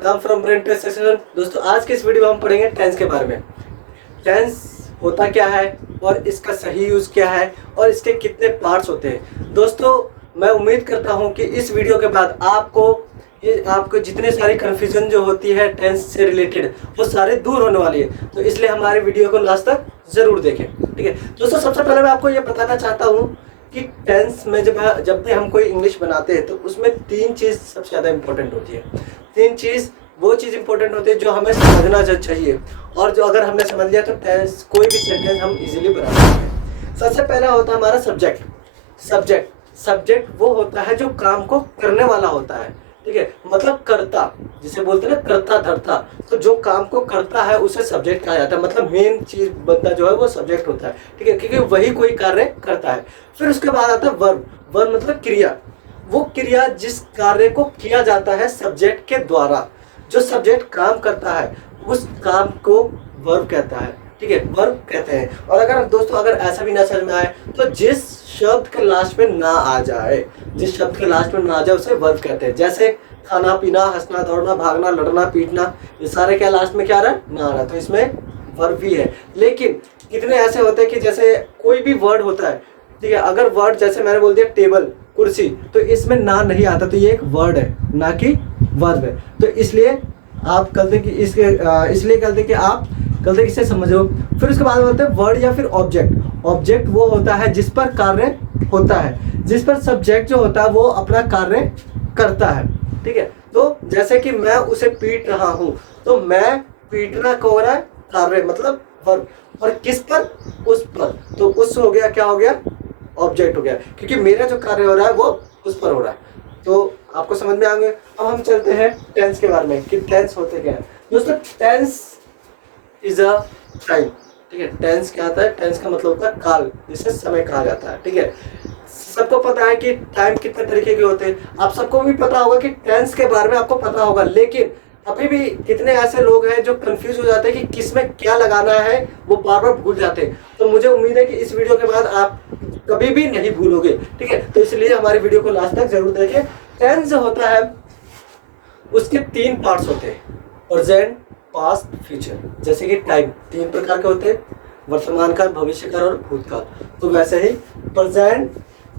Welcome from brain test session. दोस्तों आज के इस वीडियो में हम पढ़ेंगे टेंस के बारे में। टेंस होता क्या है और इसका सही यूज़ क्या है और इसके कितने पार्ट्स होते हैं। दोस्तों मैं उम्मीद करता हूं कि इस वीडियो के बाद आपको जितने सारी कन्फ्यूजन जो होती है टेंस से रिलेटेड वो सारे दूर होने वाली है। तो इसलिए हमारे वीडियो को लास्ट तक ज़रूर देखें, ठीक है। दोस्तों सबसे पहले मैं आपको ये बताना चाहता हूँ कि टेंस में जब भी हम कोई इंग्लिश बनाते हैं तो उसमें तीन चीज़ सबसे ज़्यादा इंपॉर्टेंट होती है। तीन चीज़ वो चीज़ इंपॉर्टेंट होती है जो हमें समझना चाहिए, और जो अगर हमने समझ लिया तो टेंस कोई भी सेंटेंस हम इजीली बना सकते हैं। सबसे पहला होता है हमारा सब्जेक्ट वो होता है जो काम को करने वाला होता है, ठीक है। मतलब कर्ता, जिसे बोलते हैं ना कर्ता धर्ता, तो जो काम को करता है उसे सब्जेक्ट कहा जाता है। मतलब मेन चीज बंदा जो है वो सब्जेक्ट होता है, ठीक है, क्योंकि वही कोई कार्य करता है। फिर उसके बाद आता है वर्ब मतलब क्रिया। वो क्रिया जिस कार्य को किया जाता है सब्जेक्ट के द्वारा, जो सब्जेक्ट काम करता है उस काम को वर्ब कहता है, ठीक है, वर्ब कहते हैं। और अगर दोस्तों अगर ऐसा भी ना समझ में आए तो जिस शब्द के लास्ट में ना आ जाए उसे वर्ब कहते हैं। जैसे खाना पीना, हंसना दौड़ना, भागना, लड़ना, पीटना, ये सारे क्या लास्ट में क्या आ रहा है, ना आ रहा है, तो इसमें वर्ब भी है। लेकिन कितने ऐसे होते हैं कि जैसे कोई भी वर्ड होता है, ठीक है, अगर वर्ड जैसे मैंने बोल दिया टेबल, कुर्सी, तो इसमें ना नहीं आता, तो ये एक वर्ड है ना कि वर्ब है। तो इसलिए आप गलती इसे समझो। फिर उसके बाद बोलते हैं वर्ड या फिर ऑब्जेक्ट वो होता है जिस पर कार्य होता है, जिस पर सब्जेक्ट जो होता है वो अपना कार्य करता है, ठीक है। तो जैसे कि मैं उसे पीट रहा हूँ, तो मैं पीटना को हो रहा है कार्य मतलब वर्ब, और किस पर, उस पर, तो उस हो गया, क्या हो गया, ऑब्जेक्ट हो गया, क्योंकि मेरा जो कार्य हो रहा है वो उस पर हो रहा है। तो आपको समझ में आएंगे। अब हम चलते हैं टेंस के बारे में कि टेंस होते क्या है। दोस्तों टेंस इज अ टाइम, ठीक है। टेंस क्या आता है, टेंस का मतलब होता है काल, जिसे समय कहा जाता है, ठीक है। सबको पता है कि टाइम कितने तरीके के होते हैं। आप सबको भी पता होगा कि टेंस के बारे में आपको पता होगा, लेकिन अभी भी कितने ऐसे लोग हैं जो कंफ्यूज हो जाते हैं कि किस में क्या लगाना है, वो बार बार भूल जाते हैं। तो मुझे उम्मीद है कि इस वीडियो के बाद आप कभी भी नहीं भूलोगे, ठीक है। तो इसलिए हमारे वीडियो को लास्ट तक जरूर देखें। टेंस जो होता है उसके तीन पार्ट्स होते हैं, प्रेजेंट, पास्ट, फ्यूचर। जैसे कि टाइम तीन प्रकार के होते हैं, वर्तमान काल, भविष्य काल और भूतकाल। तो वैसे ही प्रेजेंट,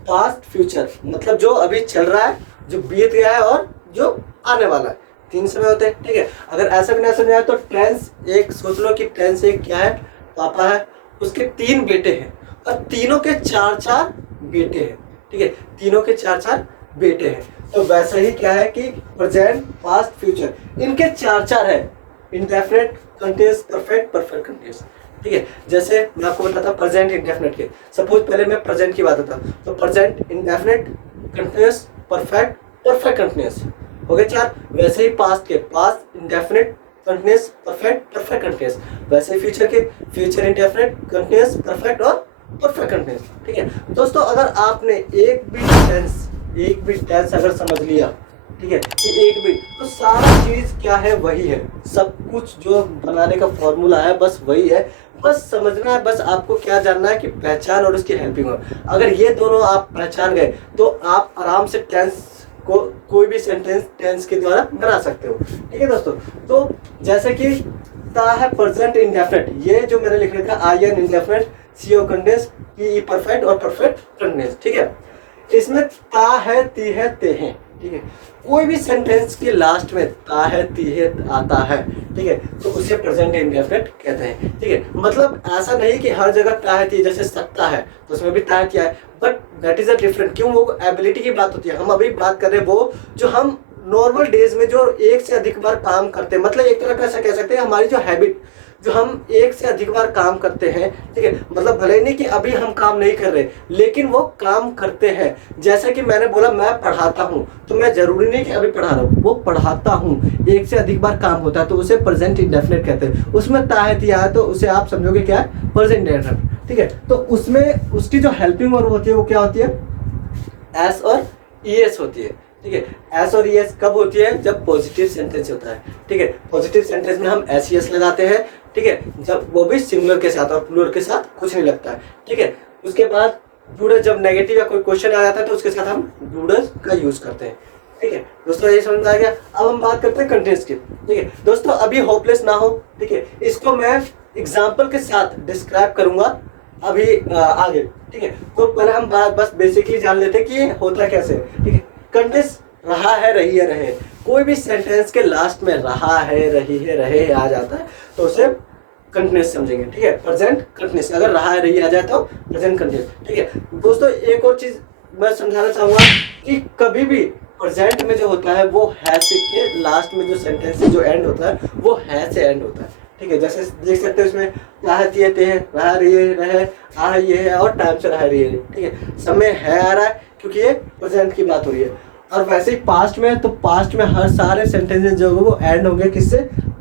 पास्ट, फ्यूचर मतलब जो अभी चल रहा है, जो बीत गया है और जो आने वाला है, तीन समय होते हैं, ठीक है। अगर ऐसा भी ना समझ आए तो टेंस एक सोच लो कि टेंस एक क्या है, पापा है, उसके तीन बेटे हैं और तीनों के चार चार बेटे हैं, ठीक है, तीनों के चार चार बेटे हैं। तो वैसे ही क्या है कि प्रेजेंट, पास्ट, फ्यूचर, इनके चार चार है, indefinite, continuous, perfect, perfect continuous, ठीक है। जैसे मैं आपको बताता प्रेजेंट इंडेफिनिट के, सपोज पहले मैं प्रेजेंट की बात होता तो present indefinite, continuous, perfect, perfect continuous हो गए चार। वैसे ही पास्ट के, past indefinite, continuous, perfect, perfect continuous. वैसे ही फ्यूचर के, फ्यूचर इंडेफिनिट, कंटीन्यूअस, परफेक्ट और परफेक्ट कंटीन्यूअस, ठीक है। दोस्तों अगर आपने एक भी टेंस अगर समझ लिया, ठीक है, कि एक भी, तो सारा चीज क्या है, वही है। सब कुछ जो बनाने का फॉर्मूला है बस वही है, बस समझना है। बस आपको क्या जानना है कि पहचान और उसकी हेल्पिंग हो। अगर ये दोनों आप पहचान गए तो आप आराम से टेंस को कोई भी सेंटेंस टेंस के द्वारा बना सकते हो, ठीक है दोस्तों। तो जैसे कि ता है प्रेजेंट इंडेफिनिट, ये जो मैंने लिख रखा I N indefinite, C O continuous, P E perfect और परफेक्ट कंटीन्यूअस, ठीक है। इसमें ता है, ती है, ते हैं, ठीक है। कोई भी सेंटेंस के लास्ट में ता है, ती है आता है, ठीक है, तो उसे प्रेजेंट इंडेफिनिट कहते हैं, ठीक है। मतलब ऐसा नहीं कि हर जगह ता है, ती, जैसे सकता है तो उसमें भी ता है, क्या है, but that is a different. क्यों, वो एबिलिटी की बात होती है। हम अभी बात कर रहे हैं वो जो हम नॉर्मल डेज में जो एक से अधिक बार काम करते हैं, मतलब एक तरह का ऐसा कह सकते हैं हमारी जो हैबिट, जो हम एक से अधिक बार काम करते हैं, ठीक है। मतलब भले नहीं कि अभी हम काम नहीं कर रहे, लेकिन वो काम करते हैं। जैसे कि मैंने बोला मैं पढ़ाता हूँ, तो मैं जरूरी नहीं कि अभी पढ़ा रहा हूँ, वो पढ़ाता हूँ, एक से अधिक बार काम होता है, तो उसे प्रेजेंट इंडेफिनिट कहते हैं। उसमें ता है, तिया है, तो उसे आप समझोगे क्या है, प्रेजेंट इंडेफिनिट, ठीक है। तो उसमें उसकी जो हेल्पिंग वर्ब होती है वो क्या होती है, एस और ई एस होती है, ठीक है। एस और ई एस कब होती है, जब पॉजिटिव सेंटेंस होता है, ठीक है। पॉजिटिव सेंटेंस में हम एस ई एस लगाते हैं, ठीक है, जब वो भी सिंगुलर के साथ, और प्लूरल के साथ कुछ नहीं लगता है, ठीक है। उसके बाद डूडस, जब नेगेटिव या कोई क्वेश्चन आ जाता है तो उसके साथ हम डूडस का यूज करते हैं, ठीक है दोस्तों, ये समझ में आ गया। अब हम बात करते हैं कंटिन्यूस की। ठीक है दोस्तों, अभी होपलेस ना हो, ठीक है, इसको मैं एग्जाम्पल के साथ डिस्क्राइब करूंगा अभी आगे। ठीक है, तो पहले हम बात बस बेसिकली जान लेते हैं कि ये होता कैसे। ठीक है, कंटिन्यूस रहा है, रही है, रहे, कोई भी सेंटेंस के लास्ट में रहा है, रही है, रहे आ जाता है तो उसे कंटिन्यूस समझेंगे। ठीक है, प्रेजेंट कंटिन्यूस, अगर रहा है, रही आ जाए तो प्रेजेंट कंटिन्यूस। ठीक है दोस्तों, एक और चीज मैं समझाना चाहूंगा कि कभी भी प्रेजेंट में जो होता है वो है से के लास्ट में जो सेंटेंस जो एंड होता है वो है से एंड होता है। ठीक है, जैसे देख सकते हो इसमें रहा तिये ते है, रहा रही रहे, आ ये है और टाइम से रहा रही है। ठीक है, सब में है आ रहा है क्योंकि ये प्रेजेंट की बात हो रही है। और वैसे ही पास्ट में, तो पास्ट में हर सारे सेंटेंसेस जो होंगे वो एंड होंगे किससे,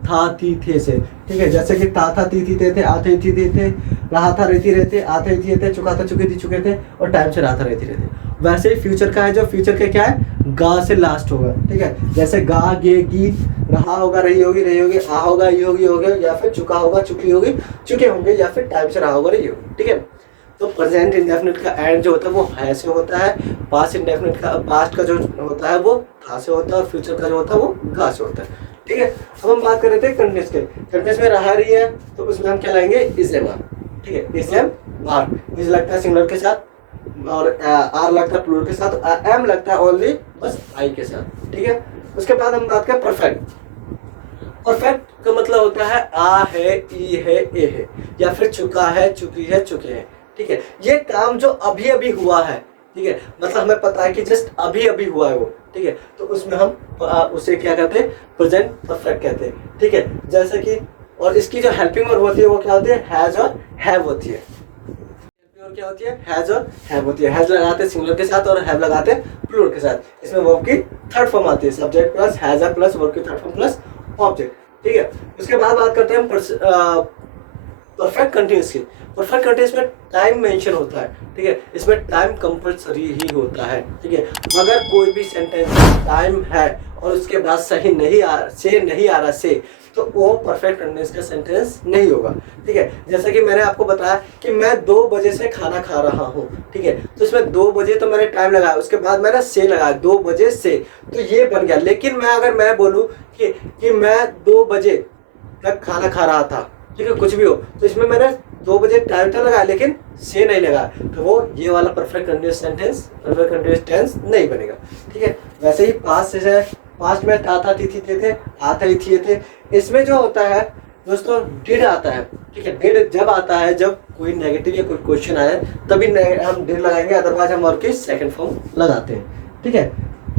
था थी थे से। ठीक है, जैसे कि था थी थी थे, आते थी थे, रहा था रहती रहते, आते थी थे, चुका था चुके थी चुके थे, और टाइम से रहा था रहती रहते। वैसे ही फ्यूचर का है, जो फ्यूचर के क्या है, गा से लास्ट होगा। ठीक है, जैसे गा गे गी, रहा होगा, रही होगी, रही होगी, आ होगा, ये होगी, हो गया, या फिर चुका होगा, चुकी होगी, चुके होंगे, या फिर टाइम से रहा होगा, रही होगी। ठीक है, तो प्रेजेंट इंडेफिनिट का एंड जो होता है वो है से होता है, पास्ट इंडेफिनिट का, पास्ट का जो होता है वो था से होता है, और फ्यूचर का जो होता है वो गा से होता है। ठीक है, अब हम बात कर रहे थे कंटिन्यूस के। कंटिन्यूस में रहा रही है तो उसमें हम क्या लाएंगे, इज एम आर। ठीक है, इज एम आर, इज लगता है सिंगुलर के साथ, और आर लगता है प्लूरल के साथ, एम लगता है ओनली बस आई के साथ। ठीक है, उसके बाद हम बात करें परफेक्ट। परफेक्ट का मतलब होता है आ है, ई है, ए है, या फिर चुका है, चुकी है, चुके हैं। ठीक है, ये काम जो अभी अभी हुआ है, ठीक है, मतलब हमें पता है कि जस्ट अभी अभी हुआ है वो। ठीक है, तो उसमें हम उसे क्या कहते हैं, प्रेजेंट परफेक्ट कहते हैं। ठीक है, जैसे कि, और इसकी जो हेल्पिंग वर्ब होती है वो क्या होती है, हैज और हैव होती है। और क्या होती है, हैज और हैव होती है। हैज लगाते हैं सिंगुलर के साथ और हैव लगाते हैं प्लूरल के साथ। इसमें वर्ब की थर्ड फॉर्म आती है, subject plus has plus verb की थर्ड फॉर्म प्लस ऑब्जेक्ट। ठीक है, उसके बाद बात करते हैं परफेक्ट कंटिन्यूस की। परफेक्ट कंटिन्यूस में टाइम मेंशन होता है। ठीक है, इसमें टाइम कंपल्सरी ही होता है। ठीक है, अगर कोई भी सेंटेंस टाइम है और उसके बाद सही नहीं आ रहा से, तो वो परफेक्ट कंटिन्यूस का सेंटेंस नहीं होगा। ठीक है, जैसे कि मैंने आपको बताया कि मैं 2 बजे से खाना खा रहा हूँ। ठीक है, तो इसमें 2 बजे तो मैंने टाइम लगाया, उसके बाद मैंने से लगाया, 2 बजे से, तो ये बन गया। लेकिन मैं अगर मैं बोलूँ कि मैं 2 बजे तक खाना खा रहा था, ठीक है, कुछ भी हो, तो इसमें मैंने 2 बजे टाइम तो लगाया लेकिन से नहीं लगा, तो वो ये वाला perfect continuous sentence, perfect continuous tense नहीं बनेगा। ठीक है, वैसे ही पास्ट से, पास्ट में था थी थे, आते ही थिए थे, इसमें जो होता है दोस्तों डिड आता है। ठीक है, डिड जब आता है जब कोई नेगेटिव या कोई क्वेश्चन आए तभी हम डिड लगाएंगे, अदरवाइज हम वर्ब की सेकंड फॉर्म लगाते हैं। ठीक है,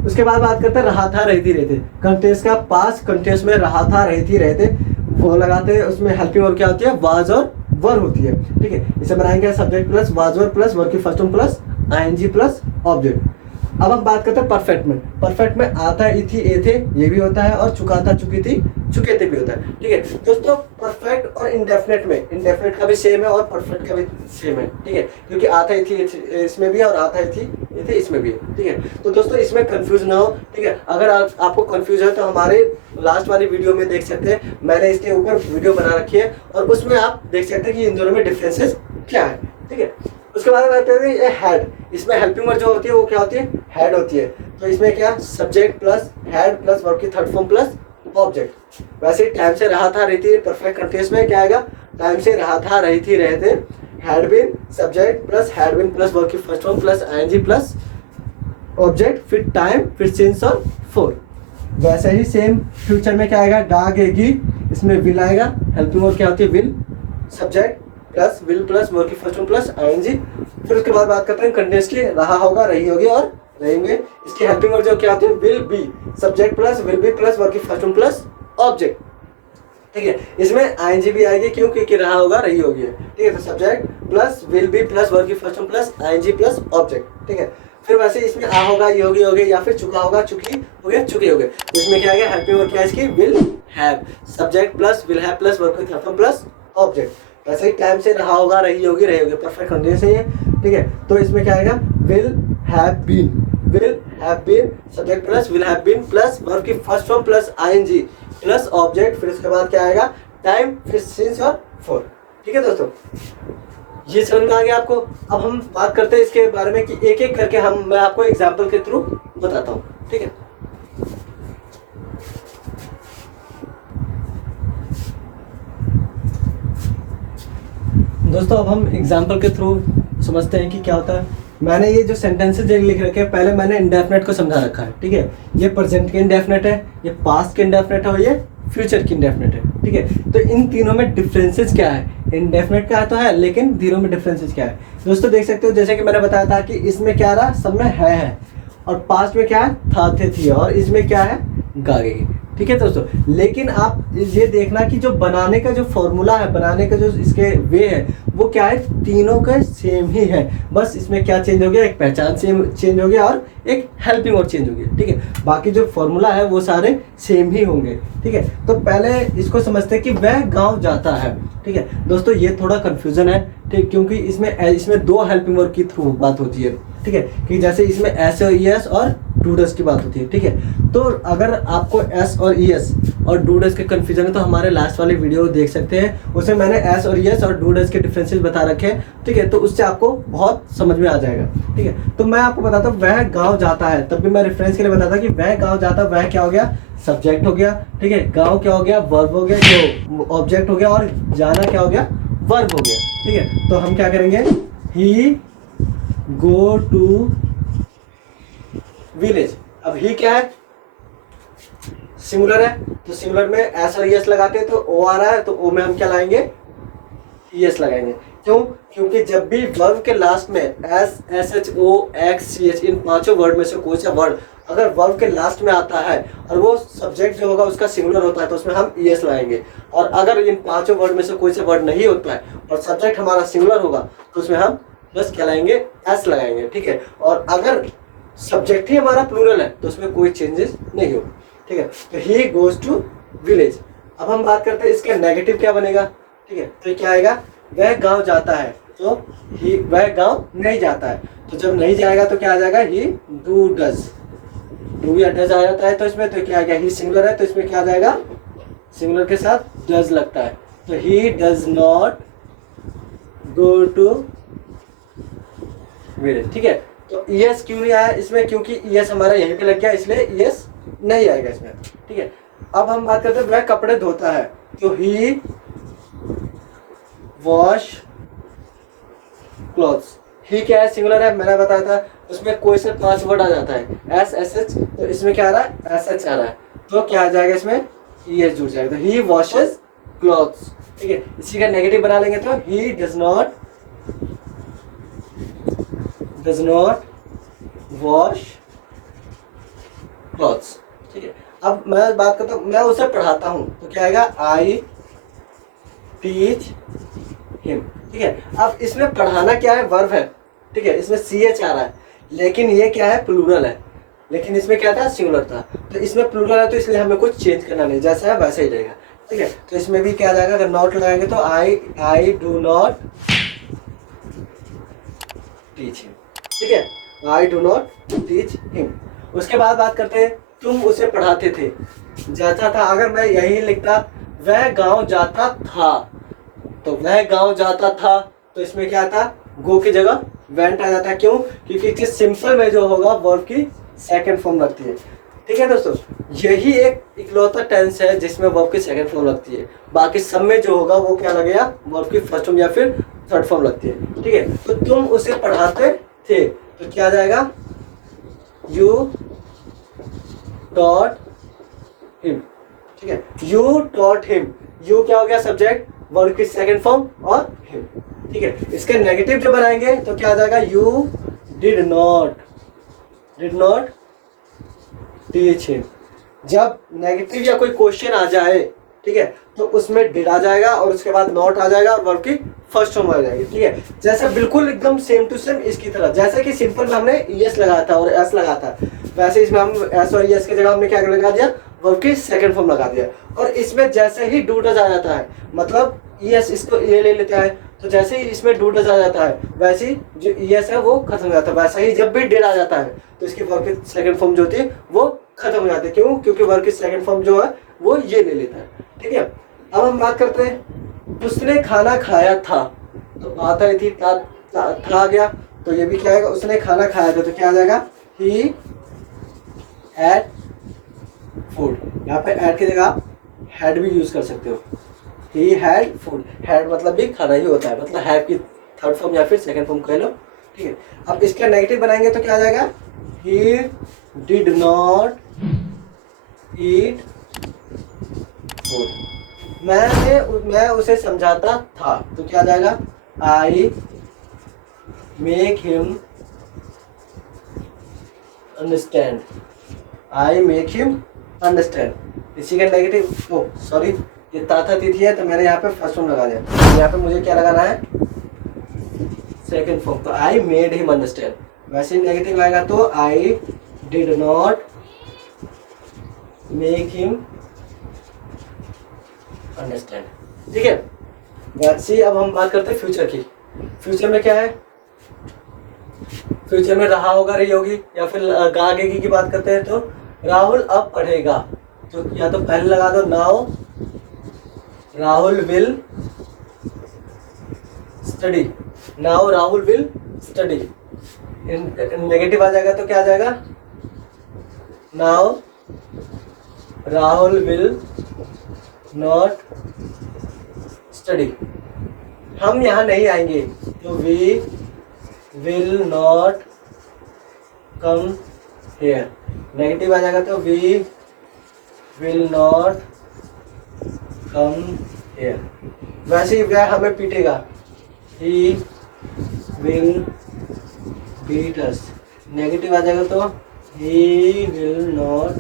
उसके बाद बात करते हैं रहा था, रहती रहते। कंटिन्यूअस का पास्ट कंटिन्यूअस में रहा था, रहती रहते वो लगाते हैं, उसमें हेल्पिंग वर्ब क्या होती है, वाज और वर होती है। ठीक है, इसे बनाएंगे subject plus was were plus verb की first form plus I N G plus object. अब हम बात करते हैं परफेक्ट में। परफेक्ट में आता है, थी, ए थे, ये भी होता है, और चुका था, चुकी थी, चुके थे भी होता है। ठीक है दोस्तों, परफेक्ट और इंडेफिनेट में, इंडेफिनेट का भी सेम है और परफेक्ट का भी सेम है। ठीक है, क्योंकि आता ही थी इसमें भी है और आता ही थी, ये थे इसमें भी है। ठीक है, तो दोस्तों इसमें कंफ्यूज ना हो। ठीक है, अगर आपको कंफ्यूज है तो हमारे लास्ट वाली वीडियो में देख सकते हैं, मैंने इसके ऊपर वीडियो बना रखी है और उसमें आप देख सकते हैं कि इन दोनों में डिफरेंसेस क्या है। ठीक है, उसके बाद कहते हैं ये हैड, इसमें हेल्पिंग वर्ब जो होती है वो क्या होती है, हैड होती है। तो इसमें क्या, subject plus had plus verb की थर्ड फॉर्म प्लस ऑब्जेक्ट। वैसे ही टाइम से रहा था, रही थी, परफेक्ट कंटिन्यूअस में क्या आएगा, टाइम से रहा था, रही थी, रहे थे, had been subject plus had been plus verb की first form plus I N G plus object, फिर टाइम, फिर सिंस और फोर। वैसे ही सेम फ्यूचर में क्या आएगा, डागेगी, इसमें विल आएगा, हेल्पिंग वर्ब क्या होती है, will subject plus will plus verb की फर्स्ट फॉर्म प्लस आईएनजी। फिर उसके बाद बात करते हैं कंटिन्यूअसली, रहा होगा, रही होगी और रहेंगे, इसकी हेल्पिंग वर्ब जो क्या होती है, will be subject plus will be plus verb की फर्स्ट फॉर्म प्लस ऑब्जेक्ट। ठीक है, इसमें आईएनजी भी आएगी, क्यों, क्योंकि रहा होगा, रही होगी। ठीक है, तो subject plus will be plus verb की first form plus I N G plus object. ठीक है, फिर वैसे इसमें आ होगा, ये होगी, हो गया, या फिर चुका होगा, चुकी हो गया, चुके हो गए। तो इसमें क्या आ गया, हेल्पिंग वर्ब क्या है इसकी, will have subject plus will have plus verb की थर्ड फॉर्म प्लस ऑब्जेक्ट। वैसे ही टाइम से रहा होगा, रही होगी, रहे होगे, परफेक्ट कंटिन्यूअस है ये। ठीक है, तो इसमें क्या आएगा, will have been, will have been subject plus will have been plus verb की first form plus I N G plus object, फिर उसके बाद क्या आएगा, टाइम, फिर सिंस और फोर। ठीक है दोस्तों, ये समझ में आ गया आपको। अब हम बात करते हैं इसके बारे में कि एक एक करके मैं आपको एग्जाम्पल के थ्रू बताता हूँ। ठीक है, दोस्तों अब हम एग्जाम्पल के थ्रू समझते हैं कि क्या होता है। मैंने ये जो सेंटेंसेज लिख रखे हैं, पहले मैंने इंडेफिनेट को समझा रखा है, ठीक है। ये प्रेजेंट के इंडेफिनेट है, ये पास्ट के इंडेफिनेट है और ये फ्यूचर की इंडेफिनेट है, ठीक है। तो इन तीनों में डिफरेंसेस क्या है? इंडेफिनेट का तो है, लेकिन तीनों में डिफरेंसेस क्या है दोस्तों? देख सकते हो, जैसे कि मैंने बताया था कि इसमें क्या रहा, सब में है, और पास्ट में क्या है, था, थे, थी, और इसमें क्या है, गागे, ठीक है दोस्तों। लेकिन आप ये देखना कि जो बनाने का जो फॉर्मूला है, बनाने का जो इसके वे है, वो क्या है, तीनों का सेम ही है। बस इसमें क्या चेंज हो गया, एक पहचान सेम चेंज हो गया और एक हेल्पिंग और चेंज हो गया, ठीक है। बाकी जो फॉर्मूला है वो सारे सेम ही होंगे, ठीक है। तो पहले इसको समझते हैं कि वह गांव जाता है, ठीक है दोस्तों। ये थोड़ा कंफ्यूजन है, ठीक, क्योंकि इसमें दो हेल्पिंग वर्ब की थ्रू बात होती है, ठीक है। कि जैसे इसमें एस और ईएस और डूडस की बात होती है, ठीक है। तो अगर आपको एस और ईएस और डूडस के कंफ्यूजन है तो हमारे लास्ट वाली वीडियो देख सकते हैं, उसमें मैंने एस और ईएस और डूडस के डिफरेंसेस बता रखे हैं, ठीक है। तो उससे आपको बहुत समझ में आ जाएगा, ठीक है। तो मैं आपको बताता हूँ, वह गाँव जाता है, तब भी मैं रेफरेंस के लिए बताता कि वह गाँव जाता, वह क्या हो गया, सब्जेक्ट हो गया, ठीक है। गाँव क्या हो गया, वर्ब हो गया, जो ऑब्जेक्ट हो गया, और जाना क्या हो गया, वर्ब हो गया, ठीक है। तो हम क्या करेंगे, ही गो टू विलेज। अब ही क्या है, सिंगुलर है, तो सिंगुलर में एस और एस लगाते हैं, तो ओ आ रहा है, तो ओ में हम क्या लाएंगे, एस लगाएंगे। क्यों? क्योंकि जब भी वर्ब के लास्ट में S, S H O, X, C H, इन पांचों वर्ड में से कोई सा वर्ड अगर वर्ब के लास्ट में आता है और वो सब्जेक्ट जो होगा उसका सिंगुलर होता है, तो उसमें हम एस लगाएंगे। और अगर इन पांचों वर्ड में से कोई सा वर्ड नहीं होता है और सब्जेक्ट हमारा सिंगुलर होगा, तो उसमें हम बस क्या लाएंगे, एस लगाएंगे, ठीक है। और अगर सब्जेक्ट ही हमारा प्लूरल है तो उसमें कोई चेंजेस नहीं होगा, ठीक है। तो ही गोज टू विलेज। अब हम बात करते हैं इसका नेगेटिव क्या बनेगा, ठीक है। तो क्या आएगा, वह गांव जाता है, तो ही, वह गांव नहीं जाता है। तो जब नहीं जाएगा तो क्या आ जाएगा, ही डू डज, डू या डज आ जाता है, तो इसमें तो क्या आ गया, ही सिंगुलर है, तो इसमें क्या आ जाएगा, सिंगुलर के साथ डज लगता है, तो he does not go to village, ठीक है। तो यस क्यों नहीं आया इसमें, क्योंकि यस हमारा यहीं पे लग गया, इसलिए यस नहीं आएगा इसमें, ठीक है। अब हम बात करते हैं, वह कपड़े धोता है, तो ही वॉश क्लॉथ्स। ही क्या है, सिंगुलर है, मैंने बताया था। उसमें कोई से 5 वर्ड आ जाता है, एस, एस एच, तो इसमें क्या आ रहा है, एस एच आ रहा है, तो क्या आ जाएगा इसमें, एस जुड़ जाएगा, तो ही वॉशेस क्लॉथ्स, ठीक है। इसी का नेगेटिव बना लेंगे, तो he does not wash clothes, ठीक है। अब मैं बात करता हूँ, मैं उसे पढ़ाता हूँ, तो क्या आएगा, आई टीच हिम, ठीक है। अब इसमें पढ़ाना क्या है, वर्ब है, ठीक है। इसमें सी एच आ रहा है, लेकिन ये क्या है, प्लूरल है, लेकिन इसमें क्या था, सिंगुलर था। तो इसमें प्लूरल है, तो इसलिए हमें कुछ चेंज करना नहीं, जैसा है वैसा ही रहेगा, ठीक है। तो इसमें भी क्या आ जाएगा, अगर नॉट लगाएंगे तो I do not teach him, ठीक है, I do not teach him. उसके बाद बात करते हैं, तुम उसे पढ़ाते थे, जाता था। अगर मैं यही लिखता, वह गांव जाता था, तो वह गांव जाता था, तो इसमें क्या था, गो की जगह वेंट आ जाता है। क्यों? क्योंकि इसके सिंपल में जो होगा वर्ब की सेकंड फॉर्म लगती है, ठीक है दोस्तों। यही एक इकलौता टेंस है जिसमें वर्ब की सेकंड फॉर्म लगती है, बाकी सब में जो होगा वो क्या लगेगा, वर्ब की फर्स्ट फॉर्म या फिर थर्ड फॉर्म लगती है, ठीक है। तो तुम उसे पढ़ाते थे, तो क्या आ जाएगा, यू टॉट हिम, ठीक है। यू टॉट हिम, यू क्या हो गया, सब्जेक्ट, वर्ब की सेकंड फॉर्म, और हिम, ठीक है। इसके नेगेटिव जो बनाएंगे तो क्या आ जाएगा, you did not teach him. जब नेगेटिव या कोई क्वेश्चन आ जाए, ठीक है, तो उसमें डिड आ जाएगा और उसके बाद नॉट आ जाएगा और वर्ब की फर्स्ट फॉर्म आ जाएगी, ठीक है। जैसे बिल्कुल एकदम सेम टू सेम इसकी तरह, जैसे कि सिंपल में हमने एस लगाया था और एस लगा था, वैसे इसमें हम एस और एस की जगह हमने क्या लगा दिया, वर्ब की सेकंड फॉर्म लगा दिया। और इसमें जैसे ही डू डज आ जाता है, मतलब एस इसको ये ले लेता है, तो जैसे ही इसमें डू डज आ जाता है, वैसे ही जो एस है वो खत्म हो जाता है। वैसे ही जब भी डिड आ जाता है तो इसकी वर्ब की सेकंड फॉर्म जो होती है वो खत्म हो जाती है। क्यों? क्योंकि वर्ब की सेकंड फॉर्म जो है वो ये ले लेता है, ठीक है। अब हम बात करते हैं, उसने खाना खाया था, तो बात आई थी था आ गया, तो ये भी क्या आएगा, उसने खाना खाया था, तो क्या आ जाएगा, ही एट फूड। यहाँ पे एट की जगह आप हैड भी यूज कर सकते हो, ही हैड फूड, हैड मतलब भी खाना ही होता है, मतलब हैव की थर्ड फॉर्म या फिर सेकंड फॉर्म कह लो, ठीक है। अब इसका नेगेटिव बनाएंगे तो क्या आ जाएगा, he did not eat food. मैं उसे समझाता था, तो क्या आ जाएगा, I make him understand, I make him understand. इसी का नेगेटिव, ओ सॉरी ये ताथा तिथि है तो मैंने यहाँ पे फर्स्ट फॉर्म लगा दिया, यहाँ पे मुझे क्या लगाना है, सेकंड फॉर्म, तो आई मेड हिम अंडरस्टैंड। वैसे ही नेगेटिव आएगा तो I did not make him understand, ठीक है। वैसे अब हम बात करते हैं फ्यूचर की। फ्यूचर में क्या है, फ्यूचर में रहा होगा, रही होगी, या फिर आगे की बात करते हैं तो राहुल अब पढ़ेगा, तो या तो पहले लगा दो now Rahul will study, now Rahul will study. Negative आ जाएगा तो क्या आ जाएगा, now Rahul will not study. हम यहाँ नहीं आएंगे तो we will not come here. Negative आ जाएगा तो we will not come here. वैसे ही वह हमें पीटेगा, he will beat us. Negative आ जाएगा तो he will not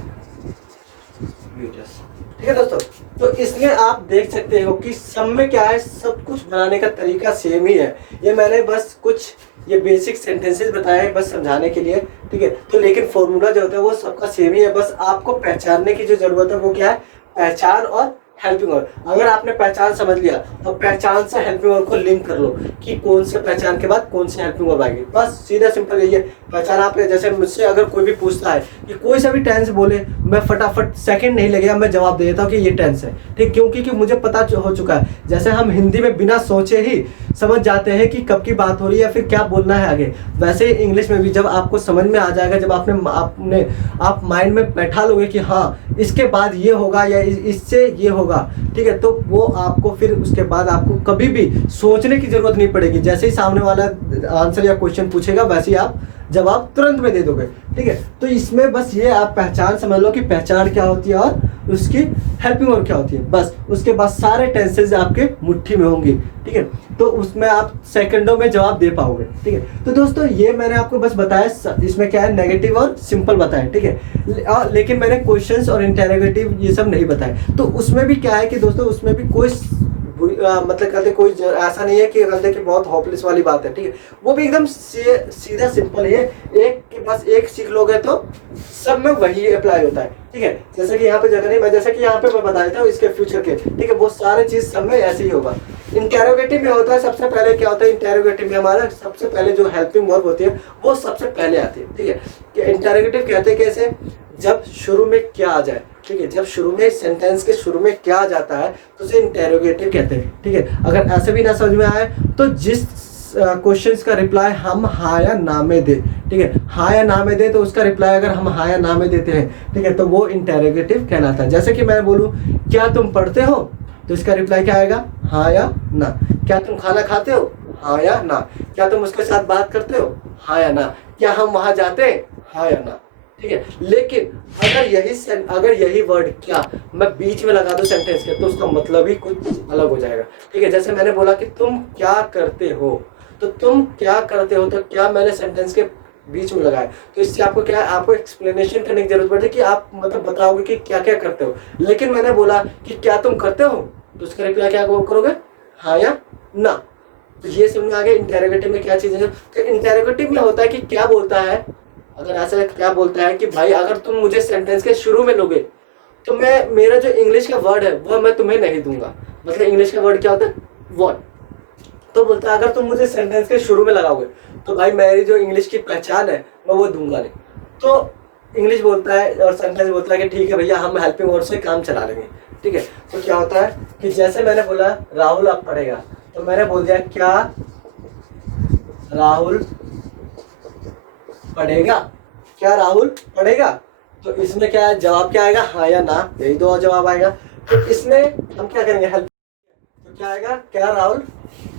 beat us, ठीक है दोस्तों। तो इसमें आप देख सकते हो कि सब में क्या है, सब कुछ बनाने का तरीका सेम ही है। ये मैंने बस कुछ ये बेसिक सेंटेंसेस बताए बस समझाने के लिए, ठीक है। तो लेकिन फॉर्मूला जो होता है वो सबका सेम ही है, बस आपको पहचानने की जो जरूरत है वो क्या है, पहचान और हेल्पिंग वर्ब। अगर आपने पहचान समझ लिया तो पहचान से हेल्पिंग वर्ब को लिंक कर लो कि कौन से पहचान के बाद कौन से हेल्पिंग वर्ब आएगी, बस सीधा सिंपल यही है। पहचान आप जैसे मुझसे अगर कोई भी पूछता है कि कोई सा भी टेंस बोले, मैं फटाफट सेकंड नहीं लगेगा मैं जवाब दे देता हूँ कि ये टेंस है, ठीक, क्योंकि मुझे पता हो चुका है। जैसे हम हिंदी में बिना सोचे ही समझ जाते हैं कि कब की बात हो रही है या फिर क्या बोलना है आगे, वैसे ही इंग्लिश में भी जब आपको समझ में आ जाएगा, जब आप माइंड में बैठा लोगे कि हाँ इसके बाद ये होगा या इससे ये होगा, ठीक है, तो वो आपको फिर उसके बाद आपको कभी भी सोचने की जरूरत नहीं पड़ेगी। जैसे ही सामने वाला आंसर या क्वेश्चन पूछेगा वैसे ही आप जवाब तुरंत में दे दोगे, ठीक है। तो इसमें बस ये आप पहचान समझ लो कि पहचान क्या होती है और उसकी हेल्पिंग वर्ब क्या होती है, बस उसके बाद सारे टेंसेज आपके मुट्ठी में होंगी, ठीक है। तो उसमें आप सेकंडों में जवाब दे पाओगे, ठीक है। तो दोस्तों ये मैंने आपको बस बताया, इसमें क्या है नेगेटिव और सिंपल बताया, ठीक है। लेकिन मैंने क्वेश्चंस और इंटेरोगेटिव ये सब नहीं बताए। तो उसमें भी क्या है कि दोस्तों उसमें भी कोई मतलब कहते कोई ऐसा नहीं है कि कहते कि बहुत होपलेस वाली बात है, ठीक है। वो भी एकदम सीधा सिंपल है, एक के पास एक सीख लोगे तो सब में वही अप्लाई होता है, ठीक है। जैसे कि यहाँ पे जगह नहीं, मैं जैसे कि यहाँ पे मैं बता देता हूँ इसके फ्यूचर के, ठीक है, वो सारे चीज सब में ऐसे ही होगा। इंटेरोगेटिव में होता है सबसे पहले क्या होता है, इंटेरोगेटिव में हमारा सबसे पहले जो हेल्पिंग वर्ब होती है वो सबसे पहले आती है, ठीक है। इंटेरोगेटिव कहते हैं कैसे, जब शुरू में क्या आ जाए, ठीक है, जब शुरू में सेंटेंस के शुरू में क्या आ जाता है तो उसे इंटेरोगेटिव कहते हैं, ठीक है। अगर ऐसे भी ना समझ में आए तो जिस क्वेश्चंस का रिप्लाई हम हाँ या ना में दे, ठीक है, हाँ या ना में दे, तो उसका रिप्लाई अगर हम हाँ या ना में देते हैं, ठीक है, तो वो इंटेरोगेटिव कहलाता है। जैसे कि मैं बोलूँ क्या तुम पढ़ते हो, तो इसका रिप्लाई क्या आएगा, हाँ या ना। क्या तुम खाना खाते हो, हाँ या ना। क्या तुम उसके साथ बात करते हो, हाँ या ना। क्या हम वहां जाते हैं, हाँ या ना, ठीक है। लेकिन अगर यही वर्ड क्या मैं बीच में लगा दूं सेंटेंस के, तो उसका मतलब ही कुछ अलग हो जाएगा, ठीक है। जैसे मैंने बोला कि तुम क्या करते हो, तो तुम क्या करते हो, तो क्या मैंने सेंटेंस के बीच में लगाया, तो इससे आपको क्या है, आपको एक्सप्लेनेशन करने की जरूरत पड़ती है कि आप मतलब बताओगे कि क्या क्या करते हो। लेकिन मैंने बोला कि क्या तुम करते हो, तो उसका रिप्लाई क्या करोगे, हाँ या ना। तो ये समझ में आ गया इंटेरोगेटिव में क्या चीज है। तो इंटेरोगेटिव में होता है कि क्या बोलता है, अगर ऐसा क्या बोलता है कि भाई अगर तुम मुझे सेंटेंस के शुरू में लोगे तो मैं मेरा जो इंग्लिश का वर्ड है वो मैं तुम्हें नहीं दूंगा। मतलब इंग्लिश का वर्ड क्या होता है, व्हाट। तो बोलता है अगर तुम मुझे सेंटेंस के शुरू में लगाओगे तो भाई मेरी जो इंग्लिश की पहचान है मैं वो दूंगा नहीं। तो इंग्लिश बोलता है और सेंटेंस बोलता है कि ठीक है भैया हम हेल्पिंग वर्ड से काम चला लेंगे, ठीक है। तो क्या होता है कि जैसे मैंने बोला राहुल अब पढ़ेगा, तो मैंने बोल दिया क्या राहुल पढ़ेगा, क्या राहुल पढ़ेगा। तो इसमें क्या है, जवाब क्या आएगा, हाँ या ना, यही दो जवाब आएगा। तो इसमें हम क्या करेंगे, हेल्प तो क्या आएगा, क्या राहुल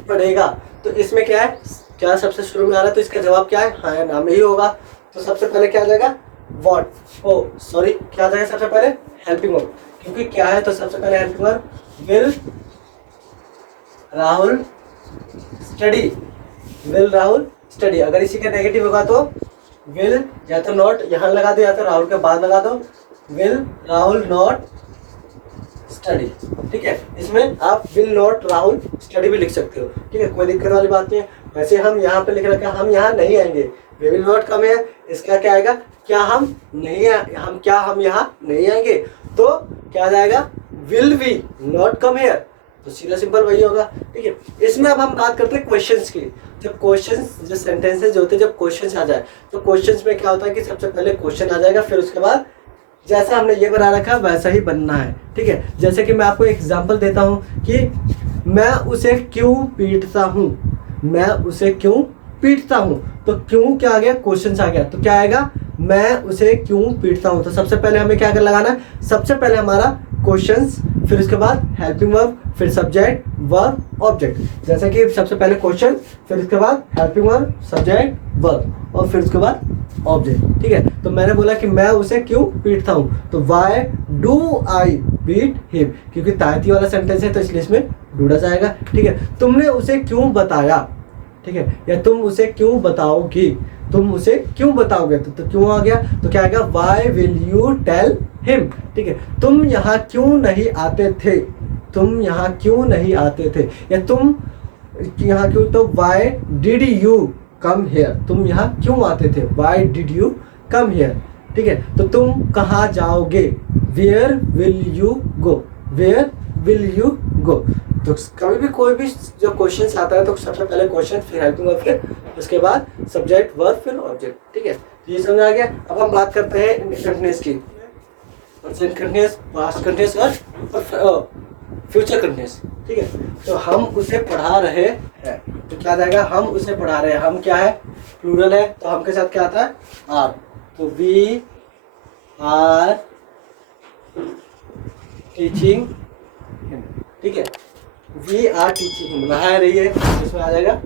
पढ़ेगा। तो इसमें क्या है, क्या सबसे शुरू में आ रहा है, तो इसका जवाब क्या है, हाँ या ना में ही होगा। तो सबसे पहले क्या आ जाएगा, वॉट, ओ सॉरी, क्या आ जाएगा सबसे पहले, हेल्पिंग वर्ब, क्योंकि क्या है तो सबसे पहले helping verb, will Rahul study, will Rahul study. अगर इसी का नेगेटिव होगा तो विल या तो नॉट यहाँ लगा दो या तो राहुल के बाद लगा दो, विल राहुल नॉट स्टडी। ठीक है, इसमें आप विल नॉट राहुल स्टडी भी लिख सकते हो, ठीक है, कोई दिक्कत वाली बात नहीं है। वैसे हम यहाँ पे लिख रखे हैं हम यहाँ नहीं आएंगे, वी विल नॉट कम है, इसका क्या आएगा, क्या हम नहीं हम क्या हम यहाँ नहीं आएंगे, तो क्या आ जाएगा, will we not come here. तो सीधा सिंपल वही होगा। ठीक है, इसमें अब हम बात करते हैं क्वेश्चंस की। जब क्वेश्चंस, जो सेंटेंसेस जो होते हैं, जब क्वेश्चंस आ जाए तो क्वेश्चंस में क्या होता है कि सबसे पहले क्वेश्चन आ जाएगा, फिर उसके बाद जैसा हमने ये बना रखा है वैसा ही बनना है। ठीक है, जैसे कि मैं आपको एग्जांपल देता हूँ कि मैं उसे क्यों पीटता हूँ, मैं उसे क्यों पीटता हूँ, तो क्यों क्या आ गया, क्वेश्चन आ गया, तो क्या आएगा, मैं उसे क्यों पीटता हूँ। तो सबसे पहले हमें क्या कर लगाना है, सबसे पहले हमारा क्वेश्चंस, फिर उसके बाद हेल्पिंग वर्ब, फिर सब्जेक्ट वर्ब ऑब्जेक्ट। जैसे कि सबसे पहले क्वेश्चन, फिर उसके बाद हेल्पिंग वर्ब, सब्जेक्ट वर्ब और फिर उसके बाद ऑब्जेक्ट। ठीक है, तो मैंने बोला कि मैं उसे क्यों पीटता हूँ, तो why do I beat him, क्योंकि तायती वाला सेंटेंस है तो इसलिए इसमें डूडा जाएगा। ठीक है, तुमने उसे क्यों बताया, ठीक है, या तुम उसे क्यों बताओगी, तुम उसे क्यों बताओगे, तो क्यों आ गया, तो क्या आएगा, why will you tell him. ठीक है, तुम यहाँ क्यों नहीं आते थे, तुम यहाँ क्यों नहीं आते थे, या तुम यहाँ क्यों, तो why did you come here, तुम यहाँ क्यों आते थे, why did you come here. ठीक है, तो तुम कहाँ जाओगे, where will you go, where will you go. तो कभी भी कोई भी जो क्वेश्चन आता है तो सबसे पहले क्वेश्चन, फिर हेल्पिंग वर्ब, फिर उसके बाद सब्जेक्ट वर्ब, फिर ऑब्जेक्ट। ठीक है, ये समझ आ गया। अब हम बात करते हैं कंटिन्यूअस की, प्रेजेंट कंटिन्यूअस, पास्ट कंटिन्यूअस और फ्यूचर कंटिन्यूअस। ठीक है, तो हम उसे पढ़ा रहे हैं, तो क्या जाएगा, हम उसे पढ़ा रहे हैं, हम क्या है, प्लूरल है, तो हम के साथ क्या आता है, आर, तो वी आर टीचिंग। ठीक है, वी आर टीचिंग वहाँ रही है, इसमें आ जाएगा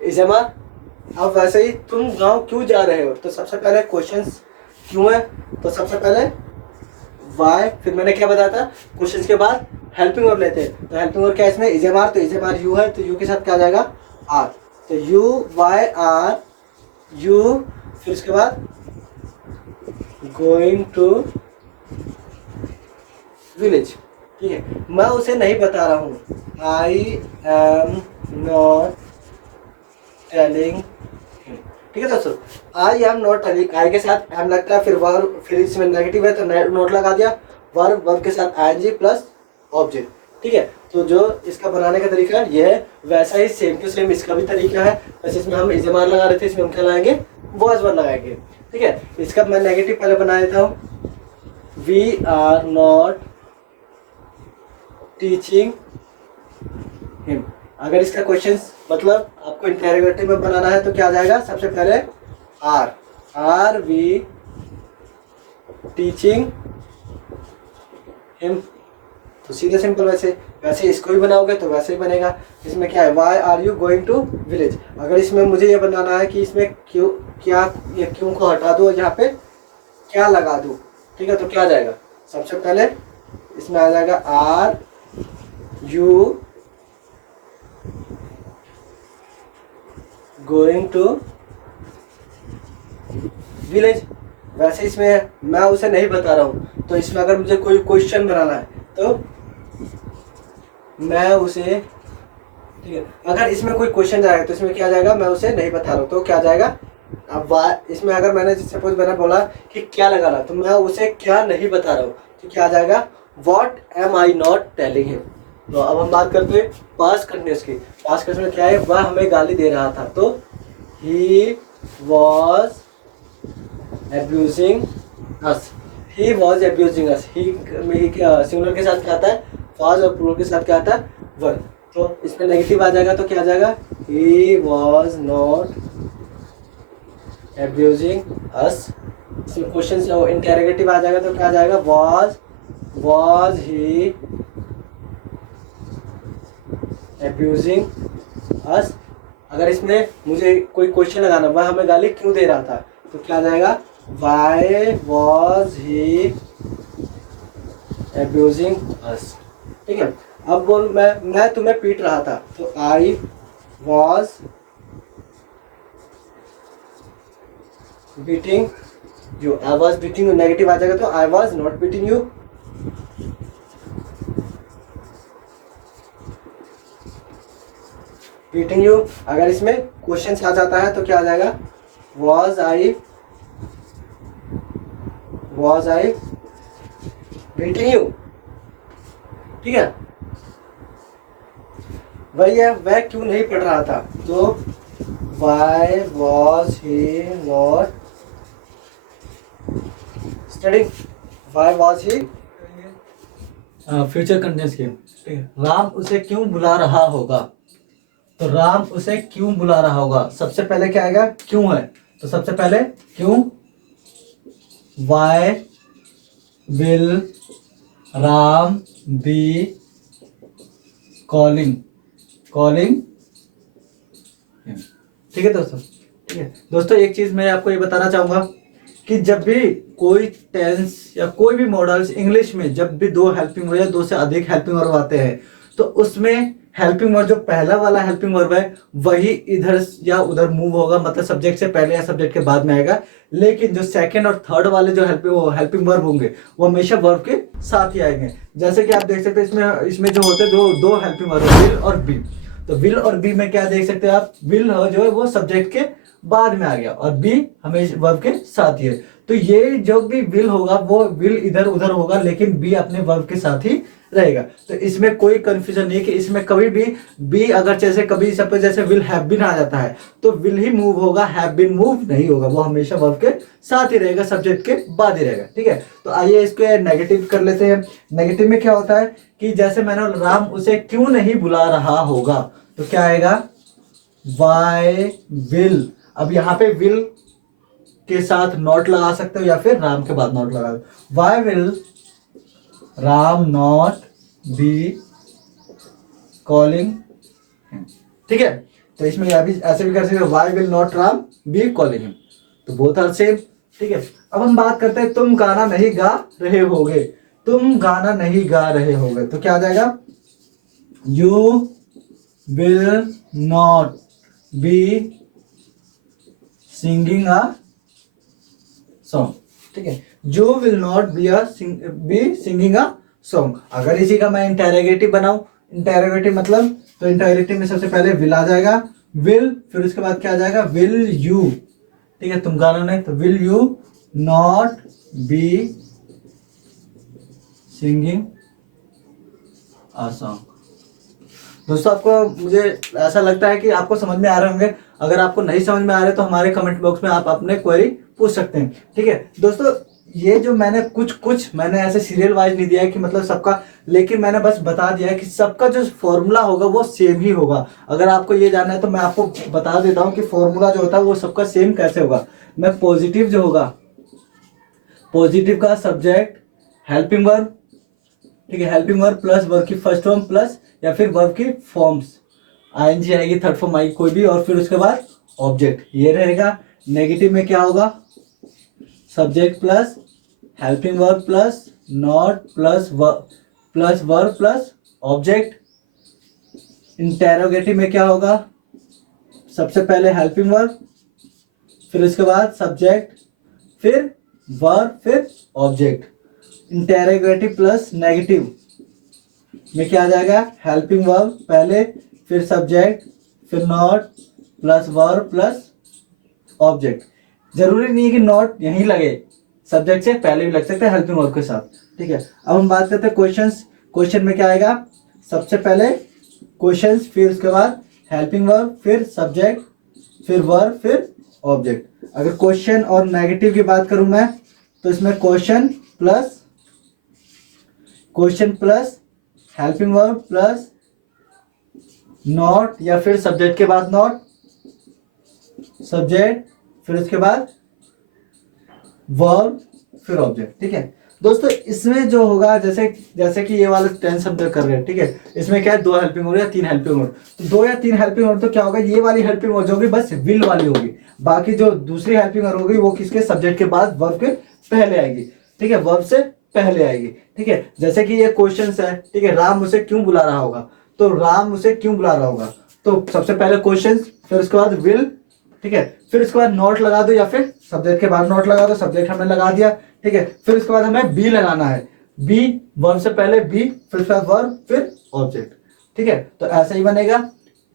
इजमा। अब वैसे ही तुम गांव क्यों जा रहे हो, तो सबसे पहले क्वेश्चंस क्यों है, तो सबसे पहले वाई, फिर मैंने क्या बताया था, क्वेश्चंस के बाद हेल्पिंग वर्ब लेते हैं, तो हेल्पिंग वर्ब क्या है इसमें, इजमार, तो इजमार यू है, तो यू के साथ क्या आ जाएगा, आर, तो यू वाई आर यू, फिर उसके बाद गोइंग टू विलेज। ठीक है, मैं उसे नहीं बता रहा हूँ, I am not telling him. ठीक है दोस्तों, आई एम नॉट टेलिंग, आई के साथ एम लगता है, फिर वर्ब, फिर इसमें नेगेटिव है तो नोट लगा दिया, वर्ब, वर्ब के साथ आईएनजी प्लस ऑब्जेक्ट। ठीक है, तो जो इसका बनाने का तरीका है ये है, वैसा ही सेम टू सेम इसका भी तरीका है। वैसे इसमें हम इजमार लगा रहे थे, इसमें हम क्या लगाएंगे, वॉज वर्ब लगाएंगे। ठीक है, इसका मैं नेगेटिव पहले बना देता हूँ, we are not teaching him. अगर इसका क्वेश्चन मतलब आपको इंटरोगेटिव में बनाना है तो क्या आ जाएगा, सबसे पहले आर वी टीचिंग हिम, तो सीधे सिंपल वैसे इसको भी बनाओगे तो वैसे ही बनेगा। इसमें क्या है, why are you going to village. अगर इसमें मुझे ये बनाना है कि इसमें क्यों, क्या, ये क्यों को हटा दो, यहाँ पे क्या लगा दूँ। ठीक है, तो क्या आ जाएगा, सबसे पहले इसमें आ जाएगा are you going to village. वैसे इसमें मैं उसे नहीं बता रहा हूँ, तो इसमें अगर मुझे कोई क्वेश्चन बनाना है तो मैं उसे, ठीक है, अगर इसमें कोई क्वेश्चन जाएगा तो इसमें क्या जाएगा, मैं उसे नहीं बता रहा हूँ, तो क्या जाएगा। अब इसमें अगर मैंने सपोज मैंने बोला कि क्या लगाना, तो मैं उसे क्या नहीं बता रहा हूँ, तो क्या जाएगा, what am I not telling him. तो अब हम बात करते हैं पास्ट कंटिन्यूअस की। पास्ट कंटिन्यूअस में क्या है, वह हमें गाली दे रहा था, तो he was abusing us, he was abusing us। he singular के साथ क्या आता है, was, और प्लूरल के साथ क्या आता है, were। तो इसमें नेगेटिव आ जाएगा तो क्या आ जाएगा, he was not abusing us। इसमें क्वेश्चन इंटरोगेटिव आ जाएगा तो क्या आ जाएगा, was he abusing us। अगर इसमें मुझे कोई क्वेश्चन लगाना, वह हमें गाली क्यों दे रहा था, तो क्या आ जाएगा, why was he abusing us। ठीक है, अब बोल, मैं तुम्हें पीट रहा था, तो I was beating you। I was beating you negative आ जाएगा, तो I was not beating you। beating you, अगर इसमें क्वेश्चन आ जाता है तो क्या आ जाएगा, was I beating you। ठीक है, वही है, वह क्यों नहीं पढ़ रहा था, तो why was he not studying। why was he, future continuous के, ठीक है, राम उसे क्यों बुला रहा होगा, तो राम उसे क्यों बुला रहा होगा, सबसे पहले क्या आएगा, क्यों है, तो सबसे पहले क्यों, why will Ram be calling ठीक है दोस्तों। ठीक है दोस्तों, एक चीज मैं आपको ये बताना चाहूंगा कि जब भी कोई टेंस या कोई भी मॉडल्स इंग्लिश में जब भी दो हेल्पिंग वर्ब या दो से अधिक हेल्पिंग वर्ब आते हैं, तो उसमें हेल्पिंग वर्ब जो पहला वाला हेल्पिंग वर्ब है वही इधर या उधर मूव होगा, मतलब सब्जेक्ट से पहले या सब्जेक्ट के बाद में आएगा। लेकिन जो सेकंड और थर्ड वाले जो हेल्पिंग वर्ब होंगे वो हमेशा वर्ब के साथ ही आएंगे। जैसे कि आप देख सकते हैं इसमें जो होते हैं दो हेल्पिंग वर्ब, विल और बी। तो विल और बी में क्या देख सकते हैं आप, विल जो है वो सब्जेक्ट के बाद में आ गया और बी हमेशा वर्ब के साथ ही है। तो ये जो भी विल होगा वो विल इधर उधर होगा, लेकिन बी अपने वर्ब के साथ ही रहेगा। तो इसमें कोई कंफ्यूजन नहीं कि इसमें कभी भी बी अगर जैसे कभी सपोज जैसे विल हैव बीन आ जाता है तो विल ही मूव होगा, हैव बीन मूव नहीं होगा, वो हमेशा वर्ब के साथ ही रहेगा, सब्जेक्ट के बाद ही रहेगा। ठीक है, तो आइए इसको नेगेटिव कर लेते हैं। नेगेटिव में क्या होता है कि जैसे मैंने राम उसे क्यों नहीं बुला रहा होगा, तो क्या आएगा, वाई विल। अब यहाँ पे विल के साथ नॉट लगा सकते हो या फिर राम के बाद नॉट लगा दो, why will Ram not be calling. ठीक है, तो इसमें अभी ऐसे भी कर सकते हो, why will not Ram be calling him, तो बोथ आर सेम। ठीक है, अब हम बात करते हैं तुम गाना नहीं गा रहे होगे। तुम गाना नहीं गा रहे होगे तो क्या आ जाएगा, you will not be singing a song. ठीक है, you will not be singing a song. अगर इसी का मैं इंटेरोगेटिव बनाऊं, इंटेरोगेटिव मतलब, तो इंटेरोगेटिव में सबसे पहले विल आ जाएगा, विल, फिर उसके बाद क्या आ जाएगा, विल यू। ठीक है, तुम गाना नहीं, तो will you not be singing a song. दोस्तों आपको, मुझे ऐसा लगता है कि आपको समझ में आ रहे होंगे। अगर आपको नहीं समझ में आ रहे तो हमारे कमेंट बॉक्स में आप अपने क्वेरी पूछ सकते हैं। ठीक है दोस्तों, ये जो मैंने कुछ मैंने ऐसे सीरियल वाइज नहीं दिया है कि मतलब सबका, लेकिन मैंने बस बता दिया है कि सबका जो फॉर्मूला होगा वो सेम ही होगा। अगर आपको ये जानना है तो मैं आपको बता देता हूँ कि फॉर्मूला जो होता है वो सबका सेम कैसे होगा। मैं पॉजिटिव जो होगा, पॉजिटिव का सब्जेक्ट हेल्पिंग वर्ब, ठीक है, हेल्पिंग वर्ब प्लस वर्ब की फर्स्ट फॉर्म प्लस या फिर वर्ब की फॉर्म्स, आईएनजी आएगी, थर्ड फॉर्म आएगी कोई भी, और फिर उसके बाद ऑब्जेक्ट, ये रहेगा। नेगेटिव में क्या होगा, subject plus helping verb plus not plus verb plus object. Interrogative में क्या होगा, सबसे पहले हेल्पिंग वर्ब, फिर उसके बाद सब्जेक्ट, फिर वर्ब, फिर ऑब्जेक्ट। इंटेरोगेटिव प्लस नेगेटिव में क्या आ जाएगा, हेल्पिंग वर्ब पहले, फिर सब्जेक्ट, फिर not plus verb plus object. जरूरी नहीं है कि नॉट यहीं लगे, सब्जेक्ट से पहले भी लग सकते हैं हेल्पिंग वर्ब के साथ। ठीक है, अब हम बात करते हैं क्वेश्चंस। क्वेश्चन में क्या आएगा, सबसे पहले क्वेश्चंस, फिर उसके बाद हेल्पिंग वर्ब, फिर सब्जेक्ट, फिर वर्ब, फिर ऑब्जेक्ट। अगर क्वेश्चन और नेगेटिव की बात करूं मैं, तो इसमें question plus helping verb plus not या फिर सब्जेक्ट के बाद नॉट, सब्जेक्ट, फिर उसके बाद वर्ब, फिर ऑब्जेक्ट। ठीक है दोस्तों इसमें जो होगा, जैसे जैसे कि ये वाला टेंस हम कर रहे हैं, ठीक है, इसमें क्या है, 2 हेल्पिंग वर्ड या 3 हेल्पिंग वर्ड, तो 2 या 3 हेल्पिंग वर्ड, तो क्या होगा, ये वाली हेल्पिंग वर्ड जो होगी बस विल वाली होगी, बाकी जो दूसरी हेल्पिंग वर्ड होगी वो किसके, सब्जेक्ट के बाद वर्ब के पहले आएगी, ठीक है, वर्ब से पहले आएगी, ठीक है। जैसे कि ये क्वेश्चन है, ठीक है, राम उसे क्यों बुला रहा होगा, तो राम उसे क्यों बुला रहा होगा, तो सबसे पहले क्वेश्चन, फिर उसके बाद विल, ठीक है, फिर उसके बाद नॉट लगा दो या फिर सब्जेक्ट के बाद नॉट लगा दो, सब्जेक्ट हमने लगा दिया, ठीक है, फिर उसके बाद हमें बी लगाना है, बी वर्ब से पहले बी, फिर उसके बाद वर्ब, फिर ऑब्जेक्ट, ठीक है, तो ऐसा ही बनेगा,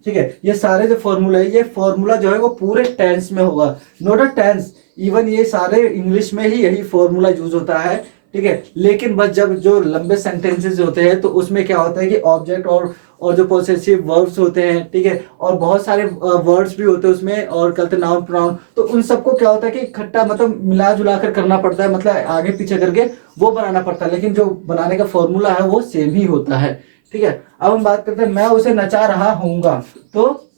ठीक है। ये सारे जो फॉर्मूला है, ये फॉर्मूला जो है वो पूरे टेंस में होगा, नॉट अ टेंस, इवन ये सारे इंग्लिश में ही यही फॉर्मूला यूज होता है, ठीक है। लेकिन बस जब जो लंबे सेंटेंसेस होते हैं तो उसमें क्या होता है कि ऑब्जेक्ट और जो पोसेसिव वर्ब्स होते हैं, ठीक है, और बहुत सारे वर्ड्स भी होते हैं उसमें, और कहते नाउन प्रोनाउन, तो उन सबको क्या होता है कि इकट्ठा मतलब मिला जुला कर करना पड़ता है, मतलब आगे पीछे करके वो बनाना पड़ता है, लेकिन जो बनाने का फॉर्मूला है वो सेम ही होता है, ठीक है। अब हम बात करते हैं मैं उसे नचा रहा हूँगा, तो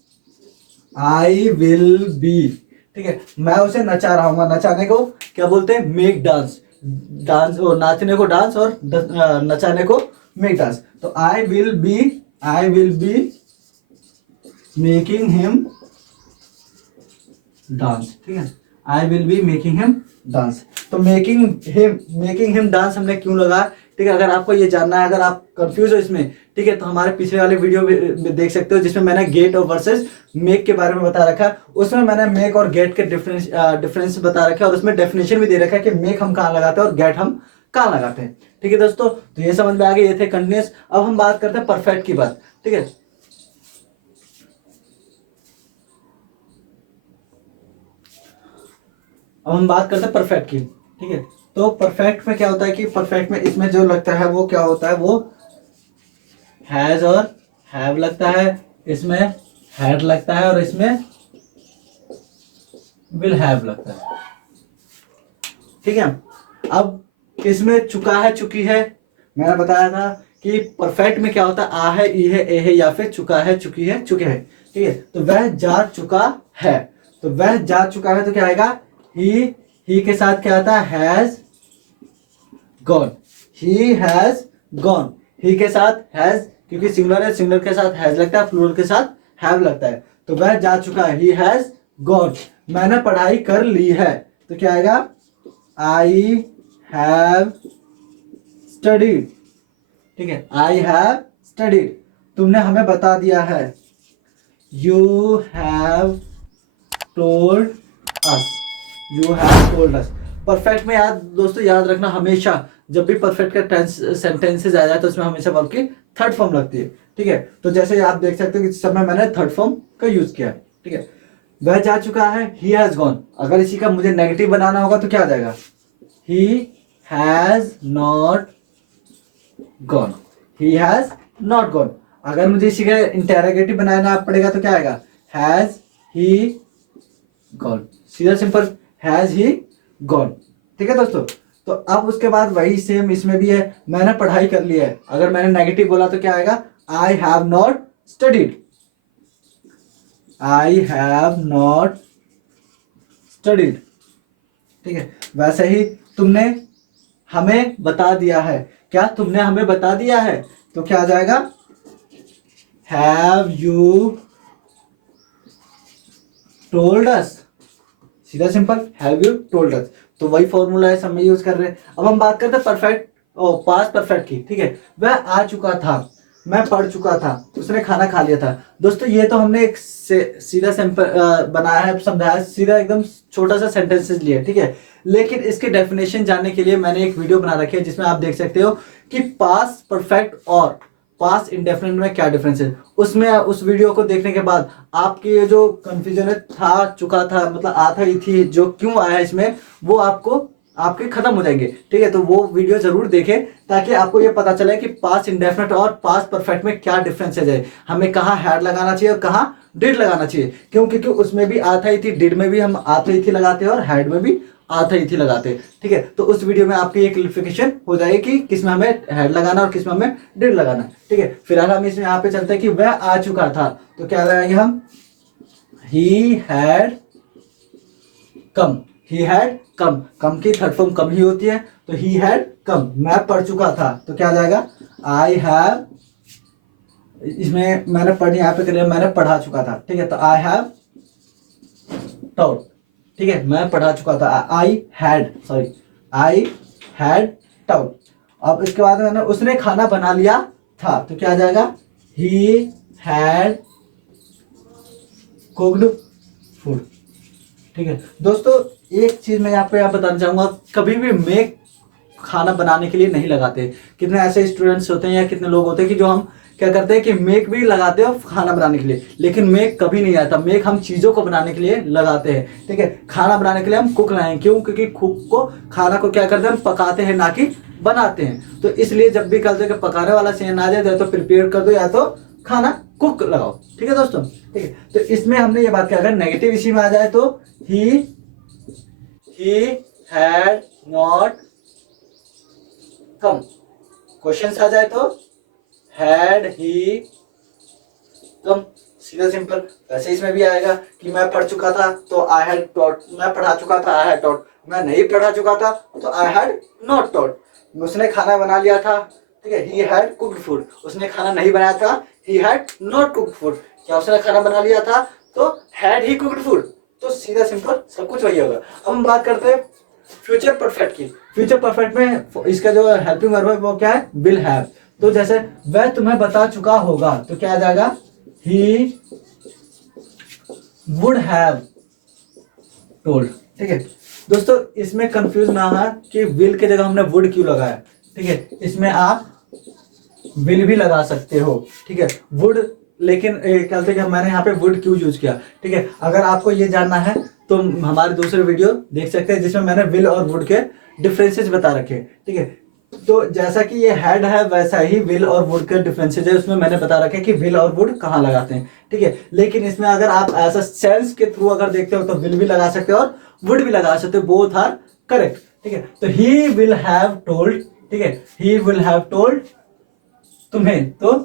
आई विल बी, ठीक है, मैं उसे नचा रहा हूँ, नचाने को क्या बोलते हैं, मेक डांस, डांस और नाचने को डांस, और नचाने को मेक डांस, तो I will be making him dance, ठीक है, I will be making him dance, तो मेकिंग हिम डांस हमने क्यों लगा, ठीक है। अगर आपको ये जानना है, अगर आप कंफ्यूज हो इसमें, ठीक है, तो हमारे पिछले वाले वीडियो में देख सकते हो, जिसमें मैंने गेट और वर्सेस मेक के बारे में बता रखा है, उसमें मैंने मेक और गेट के डिफरेंस बता रखा है, और उसमें डेफिनेशन भी दे रखा है कि मेक हम कहाँ लगाते हैं और गेट हम कहाँ लगाते हैं, ठीक है दोस्तों। तो ये समझ में आ गया, ये थे कंटिन्यूस। अब हम बात करते हैं परफेक्ट की बात, ठीक है। अब हम बात करते हैं परफेक्ट की, ठीक है। तो परफेक्ट में क्या होता है कि परफेक्ट में इसमें जो लगता है वो क्या होता है, वो हैज और हैव लगता है, इसमें हैड लगता है, और इसमें विल हैव लगता है, ठीक है। अब इसमें चुका है, चुकी है, मैंने बताया था कि परफेक्ट में क्या होता है, आ है, ई है, ए है, या फिर चुका है, चुकी है, चुके हैं, ठीक है। तो वह जा चुका है, तो वह जा चुका है, तो क्या आएगा, ही के साथ क्या आता है, has gone, he has gone, he के साथ हैज, क्योंकि सिंगुलर है, सिंगुलर के साथ हैज लगता है, प्लूरल के साथ हैव लगता है, तो वह जा चुका है, ही हैज गॉन। मैंने पढ़ाई कर ली है, तो क्या आएगा, आई हैव स्टडीड, ठीक है, आई हैव स्टडीड। तुमने हमें बता दिया है, you have told us, you have told us. Perfect में याद दोस्तों, याद रखना हमेशा, जब भी परफेक्ट का टेंस सेंटेंसेस आ जाए तो उसमें हमेशा वर्ब की थर्ड फॉर्म लगती है, ठीक है। तो जैसे आप देख सकते हो कि इस समय मैंने थर्ड फॉर्म का यूज किया है, ठीक है। वह जा चुका है, ही हैज गॉन, अगर इसी का मुझे नेगेटिव बनाना होगा तो क्या आ जाएगा, he has not gone, he has not gone. अगर मुझे इसी का इंटेरोगेटिव बनाना पड़ेगा तो क्या आएगा, हैज ही गॉन, सीधा सिंपल, हैज ही गॉन, ठीक है दोस्तों। तो अब उसके बाद वही सेम इसमें भी है, मैंने पढ़ाई कर ली है, अगर मैंने नेगेटिव बोला तो क्या आएगा, आई have not studied, I have not studied, ठीक है। वैसे ही तुमने हमें बता दिया है, क्या तुमने हमें बता दिया है, तो क्या आ जाएगा, हैव यू टोल्ड अस, सीधा simple, have you told us. तो वही फॉर्मूला है, सब में यूज कर रहे हैं। अब हम बात करते हैं परफेक्ट और पास्ट परफेक्ट की, ठीक है। वह आ चुका था, मैं पढ़ चुका था, उसने खाना खा लिया था। दोस्तों ये तो हमने एक सीधा सिंपल बनाया है, समझाया, सीधा एकदम छोटा सा सेंटेंसेस लिया, ठीक है। लेकिन इसके डेफिनेशन जानने के लिए मैंने एक वीडियो बना रखी है, जिसमें आप देख सकते हो कि पास्ट परफेक्ट और पास्ट इंडेफिनिट में क्या डिफरेंस है। उसमें उस वीडियो को देखने के बाद आपके जो कंफ्यूजन था, चुका था, मतलब आ था, थी, जो क्यों आया इसमें, वो आपको आपके खत्म हो जाएंगे, ठीक है। तो वो वीडियो जरूर देखें, ताकि आपको ये पता चले कि पास्ट इंडेफिनिट और पास्ट परफेक्ट में क्या डिफरेंस है, हमें कहाँ हैड लगाना चाहिए और कहाँ डिड लगाना चाहिए। क्यों, क्योंकि उसमें भी आता ही थी, डिड में भी हम आता ही थी लगाते हैं, और हैड में भी आता ही थी लगाते हैं, ठीक है। तो उस वीडियो में आपकी एक क्लियरिफिकेशन हो जाएगी कि किसमें हमें हैड लगाना और किसमें हमें डिड लगाना, ठीक है। फिलहाल हम इसमें यहाँ पे चलते हैं कि वह आ चुका था, तो क्या लगाएंगे हम, he had come, he had come, कम की थर्ड फॉर्म कम ही होती है, तो ही हैड कम, मैं पढ़ चुका था तो क्या आ जाएगा, आई हैव, इसमें मैंने पढ़ यहाँ पे कर लिया, मैंने पढ़ा चुका था, ठीक है, तो आई हैव टॉट, ठीक है, मैं पढ़ा चुका था, आई हैड टॉट। अब इसके बाद मैंने, उसने खाना बना लिया था तो क्या आ जाएगा, ही हैड कुक्ड फूड, ठीक है। दोस्तों एक चीज मैं यहाँ पे आप बताना चाहूंगा, कभी भी मेक खाना बनाने के लिए नहीं लगाते। कितने ऐसे स्टूडेंट्स होते हैं या कितने लोग होते हैं कि जो हम क्या करते हैं कि मेक भी लगाते हैं खाना बनाने के लिए, लेकिन मेक कभी नहीं आता। मेक हम चीज़ों को बनाने के लिए लगाते हैं, ठीक है। खाना बनाने के लिए हम कुक लाएं, क्यों? क्योंकि कुक को, खाना को क्या करते हैं, हम पकाते हैं ना कि बनाते हैं। तो इसलिए जब भी कहते हैं कि पकाने वाला सीन आ जाए तो प्रिपेयर कर दो या तो खाना कुक लगाओ, ठीक है दोस्तों, ठीक है। तो इसमें हमने ये बात किया, अगर नेगेटिव इसी में आ जाए तो he had not come, question आ जाए तो हैड ही कम, सीधा सिंपल। वैसे इसमें भी आएगा कि मैं पढ़ चुका था तो आई हैड टॉट, मैं पढ़ा चुका था आई हैड टॉट, मैं नहीं पढ़ा चुका था तो आई हैड नॉट टॉट। उसने खाना बना लिया था, ठीक है, ही हैड कुक्ड फूड, उसने खाना नहीं बनाया था, ही हैड नॉट कुक्ड फूड। क्या उसने खाना बना लिया था तो हैड ही कुक्ड फूड। तो सीधा सिंपल सब कुछ वही होगा। अब हम बात करते हैं फ्यूचर परफेक्ट की। फ्यूचर परफेक्ट में इसका जो हेल्पिंग वर्ब है वो क्या है, विल हैव। तो जैसे वह तुम्हें बता चुका होगा तो क्या आ जाएगा, ही वुड हैव टोल्ड, ठीक है। दोस्तों इसमें कंफ्यूज ना हो कि विल के जगह हमने वुड क्यों लगाया, ठीक है। इसमें आप विल भी लगा सकते हो, ठीक है, वुड, लेकिन कहते हैं कि मैंने यहाँ पे वुड क्यों यूज किया, ठीक है। अगर आपको ये जानना है तो हमारे दूसरे वीडियो देख सकते हैं जिसमें मैंने विल और वुड के डिफरेंसेस बता रखे, ठीक है। तो जैसा कि ये हैड है वैसा ही विल और वुड के डिफरेंसेस है, उसमें मैंने बता रखा है कि विल और वुड कहाँ लगाते हैं, ठीक है। लेकिन इसमें अगर आप ऐसा सेंस के थ्रू अगर देखते हो तो विल भी लगा सकते हो और वुड भी लगा सकते हो, बोथ आर करेक्ट, ठीक है। तो ही विल हैव टोल्ड, ठीक है, ही विल हैव टोल्ड तुम्हें तो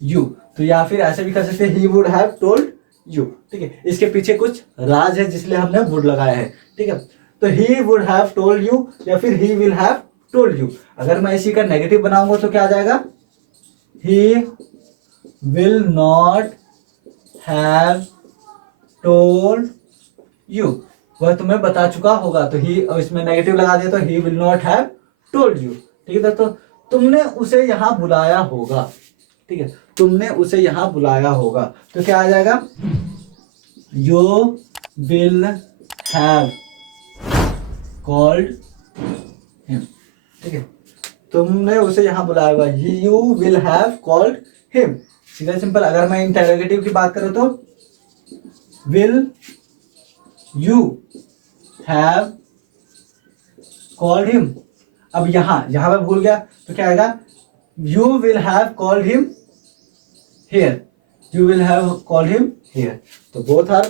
यू, तो या फिर ऐसे भी कर सकते हैं he would have told you, ठीक है। इसके पीछे कुछ राज है जिसलिए हमने वुड लगाया है, ठीक है। तो he would have told you या फिर ही विल हैव टोल्ड यू। अगर मैं इसी का नेगेटिव बनाऊंगा तो क्या आ जाएगा, he will not have told you, वह तुम्हें बता चुका होगा। तो ही, इसमें नेगेटिव लगा दिया तो he will not have told you, ठीक है दोस्तों। तुमने उसे यहाँ बुलाया होगा, ठीक है, तुमने उसे यहाँ बुलाया होगा तो क्या आ जाएगा, you will have called him, ठीक है, तुमने उसे यहाँ बुलाया होगा, you will have called him. सीधा सिंपल। अगर मैं इंटरोगेटिव की बात करूँ तो will you have called him. अब यहाँ मैं भूल गया तो क्या आएगा, you will have called him here, you will have called him here. तो बोथ आर,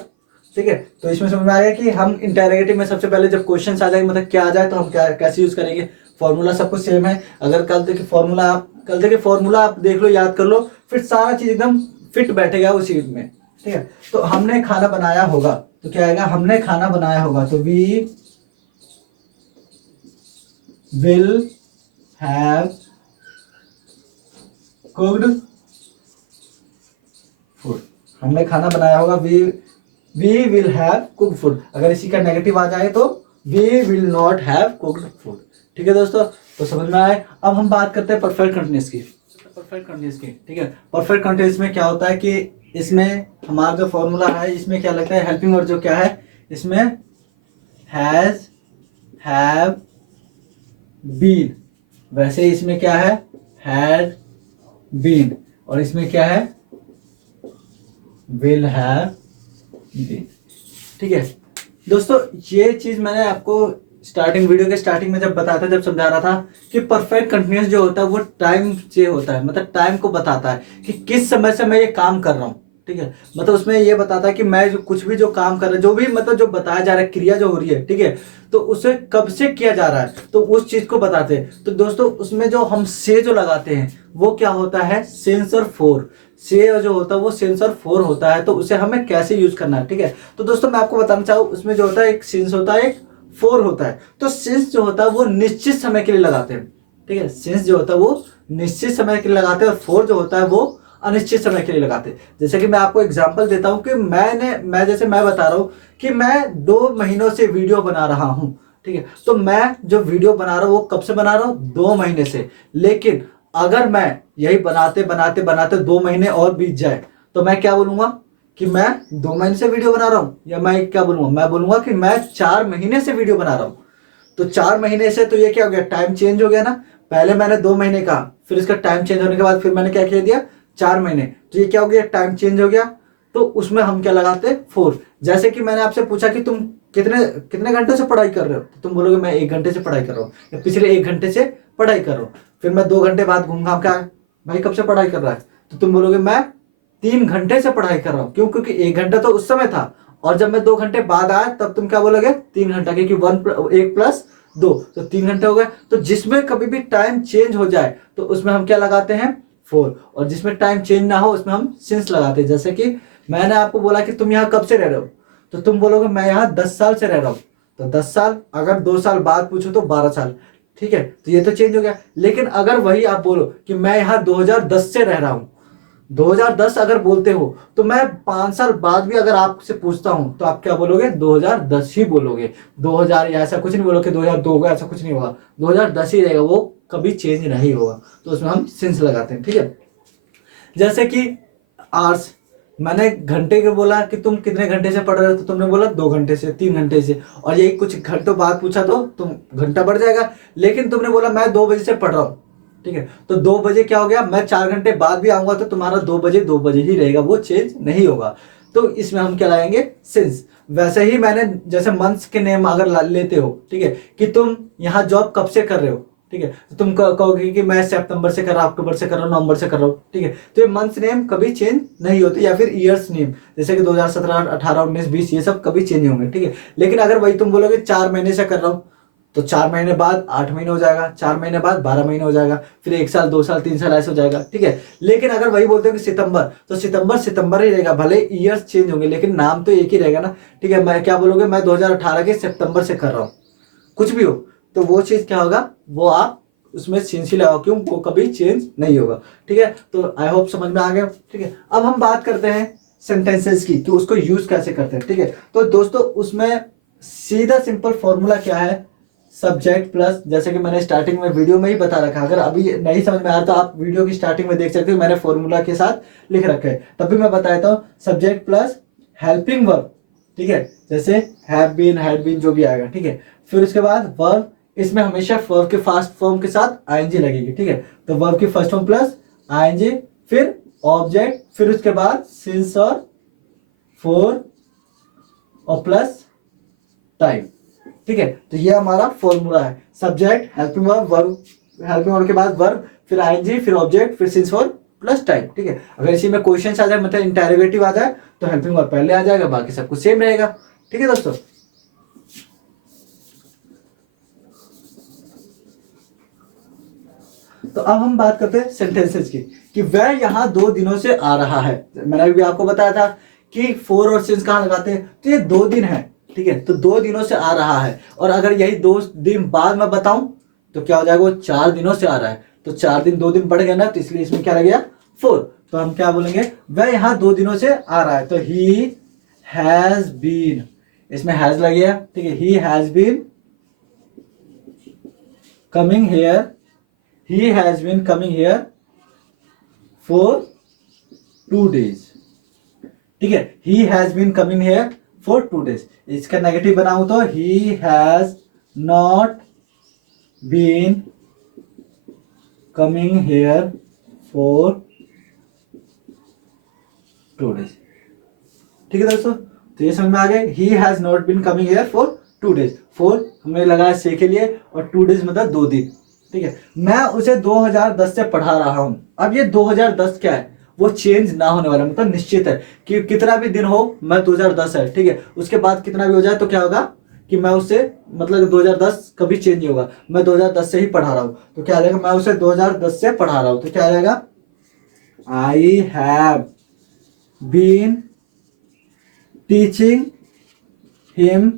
ठीक है। तो इसमें समझ में आ गया कि हम इंटरोगेटिव में सबसे पहले जब क्वेश्चन आ जाएंगे, मतलब क्या आ जाए तो हम क्या कैसे यूज करेंगे। फॉर्मूला सब कुछ सेम है। अगर कल तक फॉर्मूला आप देख लो, याद कर लो, फिर सारा चीज एकदम फिट बैठेगा उसी में, ठीक है। तो हमने खाना बनाया होगा तो क्या आएगा, हमने खाना बनाया होगा तो we will have cooked food. हमने खाना बनाया होगा, we will have cooked food. अगर इसी का नेगेटिव आ जाए तो we will not have cooked food, ठीक है दोस्तों। तो समझ में आए। अब हम बात करते हैं परफेक्ट कंटिन्यूअस की। ठीक है, परफेक्ट कंटिन्यूअस में क्या होता है कि इसमें हमारा जो फॉर्मूला है इसमें क्या लगता है, हेल्पिंग वर्ड जो क्या है इसमें हैज, हैव, बीन। वैसे इसमें क्या है, हैड, बीन, और इसमें क्या है, विल हैव बीन, ठीक है दोस्तों। ये चीज मैंने आपको वीडियो के स्टार्टिंग में जब बताया था, जब समझा रहा था कि परफेक्ट कंटिन्यूअस जो होता है वो टाइम से होता है, मतलब टाइम को बताता है कि किस समय से मैं ये काम कर रहा हूँ, ठीक है। मतलब उसमें ये बताता है कि मैं जो कुछ भी जो काम कर रहा है, जो भी मतलब जो बताया जा रहा है, क्रिया जो हो रही है, ठीक है, तो उसे कब से किया जा रहा है तो उस चीज को बताते हैं। तो दोस्तों उसमें जो हम से जो लगाते हैं वो क्या होता है, सेंसर फोर। से जो होता है वो सेंसर फोर होता है, तो उसे हमें कैसे यूज करना है, ठीक है। तो दोस्तों मैं आपको बताना चाहूँ, उसमें जो होता है एक सेंस होता है, एक 4 होता है। तो सिंस जो होता है वो निश्चित समय के लिए लगाते हैं, ठीक है, सिंस जो होता है वो निश्चित समय के लिए लगाते हैं और फोर जो होता है वो अनिश्चित समय के लिए लगाते हैं। जैसे कि मैं आपको एग्जांपल देता हूं कि मैं बता रहा हूं कि मैं 2 महीनों से वीडियो बना रहा हूं, ठीक है, तो मैं जो वीडियो बना रहा हूं वो कब से बना रहा हूं, 2 महीने से। लेकिन अगर मैं यही बनाते बनाते बनाते 2 महीने और बीत जाए तो मैं क्या बोलूंगा कि मैं 2 महीने से वीडियो बना रहा हूं, या मैं क्या बोलूंगा, मैं बोलूंगा कि मैं 4 महीने से वीडियो बना रहा हूं। तो 4 महीने से तो ये क्या हो गया, टाइम चेंज हो गया ना। पहले मैंने 2 महीने कहा, फिर इसका टाइम चेंज होने के बाद फिर मैंने क्या कह दिया, 4 महीने, तो ये क्या हो गया, टाइम चेंज हो गया। तो उसमें हम क्या लगाते हैं, 4। जैसे कि मैंने आपसे पूछा कि तुम कितने कितने घंटे से पढ़ाई कर रहे हो, तो तुम बोलोगे मैं 1 घंटे से पढ़ाई कर रहा हूँ, या पिछले 1 घंटे से पढ़ाई कर रहा हूँ। फिर मैं 2 घंटे बाद घूम घाम के आया, भाई कब से पढ़ाई कर रहा है, तो तुम बोलोगे मैं 3 घंटे से पढ़ाई कर रहा हूँ। क्यों, क्योंकि 1 घंटा तो उस समय था, और जब मैं 2 घंटे बाद आया तब तुम क्या बोलोगे, 3 घंटा, क्योंकि 1 + 2 तो 3 घंटे हो गए। तो जिसमें कभी भी टाइम चेंज हो जाए तो उसमें हम क्या लगाते हैं, 4, और जिसमें टाइम चेंज ना हो उसमें हम सिंस लगाते हैं। जैसे कि मैंने आपको बोला कि तुम यहाँ कब से रह रहे हो, तो तुम बोलोगे मैं यहाँ 10 साल से रह रहा हूँ। तो 10 साल, अगर 2 साल बाद पूछो तो 12 साल, ठीक है, तो ये तो चेंज हो गया। लेकिन अगर वही आप बोलो कि मैं यहाँ 2010 से रह रहा हूँ, 2010 अगर बोलते हो, तो मैं 5 साल बाद भी अगर आपसे पूछता हूं तो आप क्या बोलोगे, 2010 ही बोलोगे। 2000 या ऐसा कुछ नहीं बोलोगे, 2002 होगा, ऐसा कुछ नहीं होगा, 2010 ही रहेगा, वो कभी चेंज नहीं होगा। तो उसमें हम सिंस लगाते हैं, ठीक है। जैसे कि आवर्स, मैंने घंटे के बोला कि तुम कितने घंटे से पढ़ रहे हो, तो तुमने बोला 2 घंटे से, 3 घंटे से, और यही कुछ घंटों बाद पूछा तो तुम घंटा बढ़ जाएगा। लेकिन तुमने बोला मैं 2 बजे से पढ़ रहा हूँ, ठीक है, तो 2 बजे क्या हो गया, मैं 4 घंटे बाद भी आऊंगा तो तुम्हारा 2 बजे ही रहेगा, वो चेंज नहीं होगा। तो इसमें हम क्या लाएंगे, सिंस। वैसे ही मैंने जैसे मंथ्स के नेम अगर लेते हो, ठीक है, कि तुम यहाँ जॉब कब से कर रहे हो, ठीक है, तो तुम कहोगे कि मैं सितंबर से कर रहा हूँ, अक्टूबर से कर रहा हूँ, नवंबर से कर रहा हूँ, ठीक है, तो ये मंथ्स नेम कभी चेंज नहीं होते, या फिर ईयर्स नेम जैसे कि 2017, 18, 19, 20 ये सब कभी चेंज होंगे, ठीक है। लेकिन अगर वही तुम बोलोगे 4 महीने से कर रहा हूँ, तो 4 महीने बाद 8 महीने हो जाएगा, 4 महीने बाद 12 महीने हो जाएगा, फिर 1 साल, 2 साल, 3 साल ऐसे हो जाएगा, ठीक है। लेकिन अगर वही बोलते हो कि सितंबर, तो सितंबर सितंबर ही रहेगा, भले ईयर्स चेंज होंगे लेकिन नाम तो एक ही रहेगा ना, ठीक है। मैं क्या बोलोगे, मैं 2018 के सितंबर से कर रहा हूँ, कुछ भी हो, तो वो चीज क्या होगा, वो आप उसमें सिंस ही लगाओ, क्यों, वो कभी चेंज नहीं होगा, ठीक है। तो आई होप समझ में आ गया, ठीक है। अब हम बात करते हैं सेंटेंसेस की, कि उसको यूज कैसे करते हैं, ठीक है। तो दोस्तों उसमें सीधा सिंपल फॉर्मूला क्या है, सब्जेक्ट प्लस, जैसे कि मैंने स्टार्टिंग में वीडियो में ही बता रखा है, अगर अभी नहीं समझ में आया तो आप वीडियो की स्टार्टिंग में देख सकते हो, मैंने फॉर्मूला के साथ लिख रखा है, तब भी मैं बता देता हूँ, सब्जेक्ट प्लस हेल्पिंग वर्ब, ठीक है, जैसे हैव बीन, हैड बीन, जो भी आएगा, ठीक है। फिर उसके बाद वर्ब, इसमें हमेशा वर्ब के फर्स्ट फॉर्म के साथ आईएनजी लगेगी, ठीक है, तो वर्ब की फर्स्ट फॉर्म प्लस आईएनजी, फिर ऑब्जेक्ट, फिर उसके बाद सिंस और फोर और प्लस टाइम, ठीक है। तो ये हमारा फॉर्मूला है, subject, helping verb, helping verb के बाद वर्ब, फिर आईएनजी, फिर ऑब्जेक्ट, फिर सिंस फॉर प्लस टाइम, ठीक है। अगर इसी में क्वेश्चन आ जाए, मतलब इंटेरोगेटिव आ जाए, तो हेल्पिंग वर्ब पहले आ जाएगा, बाकी सब कुछ सेम रहेगा, ठीक है दोस्तों। तो अब हम बात करते हैं सेंटेंसेस की, कि वह यहाँ 2 दिनों से आ रहा है। मैंने अभी आपको बताया था कि फोर और सिंस कहाँ लगाते हैं, तो ये 2 दिन है, ठीक है, तो 2 दिनों से आ रहा है। और अगर यही 2 दिन बाद मैं बताऊं तो क्या हो जाएगा, वो 4 दिनों से आ रहा है, तो 4 दिन 2 दिन बढ़ गया ना, तो इसलिए इसमें क्या लग गया, 4। तो हम क्या बोलेंगे, वह यहाँ 2 दिनों से आ रहा है, तो ही हैज बीन, इसमें हैज लग गया, ठीक है, he has been coming here, he has been coming here for 2 days, ठीक है, he has been coming here for 2 days। इसका नेगेटिव बनाऊं तो he has not been coming here for 2 days, ठीक है दोस्तों। तो ये समझ में आ गया, he has not been coming here for 2 days, 4 हमने लगाया से के लिए, और 2 days मतलब 2 दिन, ठीक है। मैं उसे 2010 से पढ़ा रहा हूं, अब ये 2010 क्या है, वो चेंज ना होने वाला, मतलब निश्चित है कि कितना भी दिन हो, मैं 2010 है, ठीक है, उसके बाद कितना भी हो जाए तो क्या होगा कि मैं उसे, मतलब 2010 कभी चेंज नहीं होगा, मैं 2010 से ही पढ़ा रहा हूं, तो क्या आ जाएगा, मैं उसे 2010 से पढ़ा रहा हूं, तो क्या आ जाएगा, I have been teaching him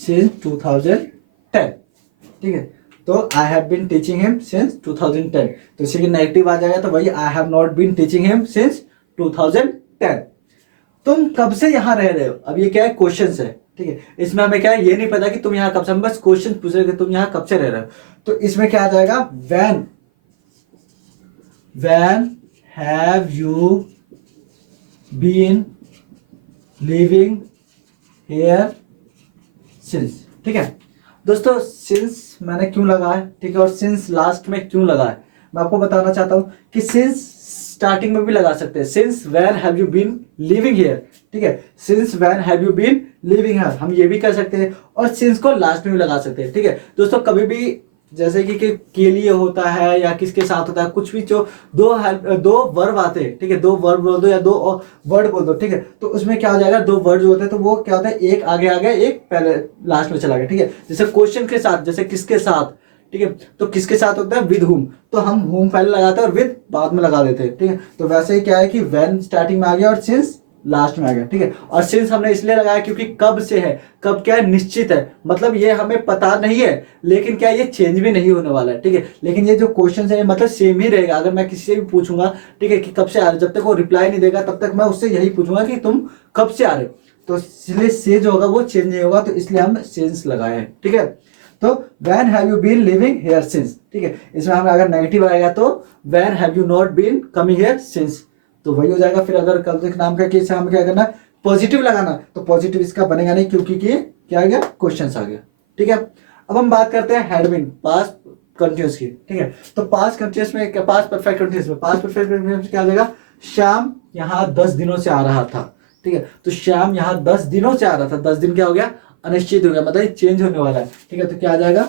since 2010, ठीक है। तो I have been teaching him since 2010, तो इसी की नेगेटिव आ जाएगा, तो वही I have not been teaching him since 2010। तुम कब से यहाँ रह रहे हो, अब ये क्या है, क्वेश्चन है, ठीक है। इसमें हमें क्या है, ये नहीं पता कि तुम यहाँ कब से, हम बस क्वेश्चन पूछ रहे कि तुम यहाँ कब से रह रहे हो। तो इसमें क्या आ जाएगा, when have you been living here since, ठीक है। दोस्तों सिंस मैंने क्यों लगा है, ठीक है, और सिंस लास्ट में क्यों लगा है, मैं आपको बताना चाहता हूं कि सिंस स्टार्टिंग में भी लगा सकते हैं, since when have you been living here, ठीक है, since when have you been living here हम ये भी कर सकते हैं, और सिंस को लास्ट में भी लगा सकते हैं, ठीक है। दोस्तों कभी भी जैसे कि के लिए होता है या किसके साथ होता है, कुछ भी जो दो वर्ब आते हैं, ठीक है, दो वर्ब बोल दो या दो वर्ड बोल दो, ठीक है, तो उसमें क्या हो जाएगा, दो वर्ड जो होते हैं तो वो क्या होता है, एक आगे आ गया, एक पहले लास्ट में चला गया, ठीक है। जैसे क्वेश्चन के साथ, जैसे किसके साथ, ठीक है, तो किसके साथ होता है, विद हुम, तो हम हुम पहले लगाते हैं और विद बाद में लगा देते हैं, ठीक है। तो वैसे ही क्या है कि व्हेन स्टार्टिंग में आ गया और सिंस लास्ट में आ गया, ठीक है। और सिंस हमने इसलिए लगाया क्योंकि कब से है, कब क्या है, निश्चित है, मतलब ये हमें पता नहीं है, लेकिन क्या ये चेंज भी नहीं होने वाला है, ठीक है। लेकिन ये जो क्वेश्चन है मतलब सेम ही रहेगा, अगर मैं किसी से भी पूछूंगा, ठीक है, कि कब से आ रहे, जब तक वो रिप्लाई नहीं देगा तब तक मैं उससे यही पूछूंगा कि तुम कब से आ रहे हो, तो इसलिए से जो होगा वो चेंज नहीं होगा, तो इसलिए हम सिंस लगाए हैं, ठीक है। तो when have you been living here since, ठीक है, इसमें हमें अगर नेगेटिव आएगा तो when have you not been coming here since, तो वही हो जाएगा। फिर अगर कल तक नाम का केस है, हमें क्या करना है, पॉजिटिव लगाना, तो पॉजिटिव इसका बनेगा नहीं क्योंकि क्या आ गया, क्वेश्चन आ गया, ठीक है। अब हम बात करते हैं हैड बीन, पास्ट कंटिन्यूअस की, ठीक है। तो पास्ट कंटिन्यूअस में क्या, पास्ट परफेक्ट कंटिन्यूअस में, पास्ट परफेक्ट कंटिन्यूअस क्या आ जाएगा, श्याम यहाँ 10 दिनों से आ रहा था, ठीक है। तो श्याम यहाँ 10 दिनों से आ रहा था, 10 दिन क्या हो गया, अनिश्चित हो गया, मतलब चेंज होने वाला है, ठीक है। तो क्या आ जाएगा,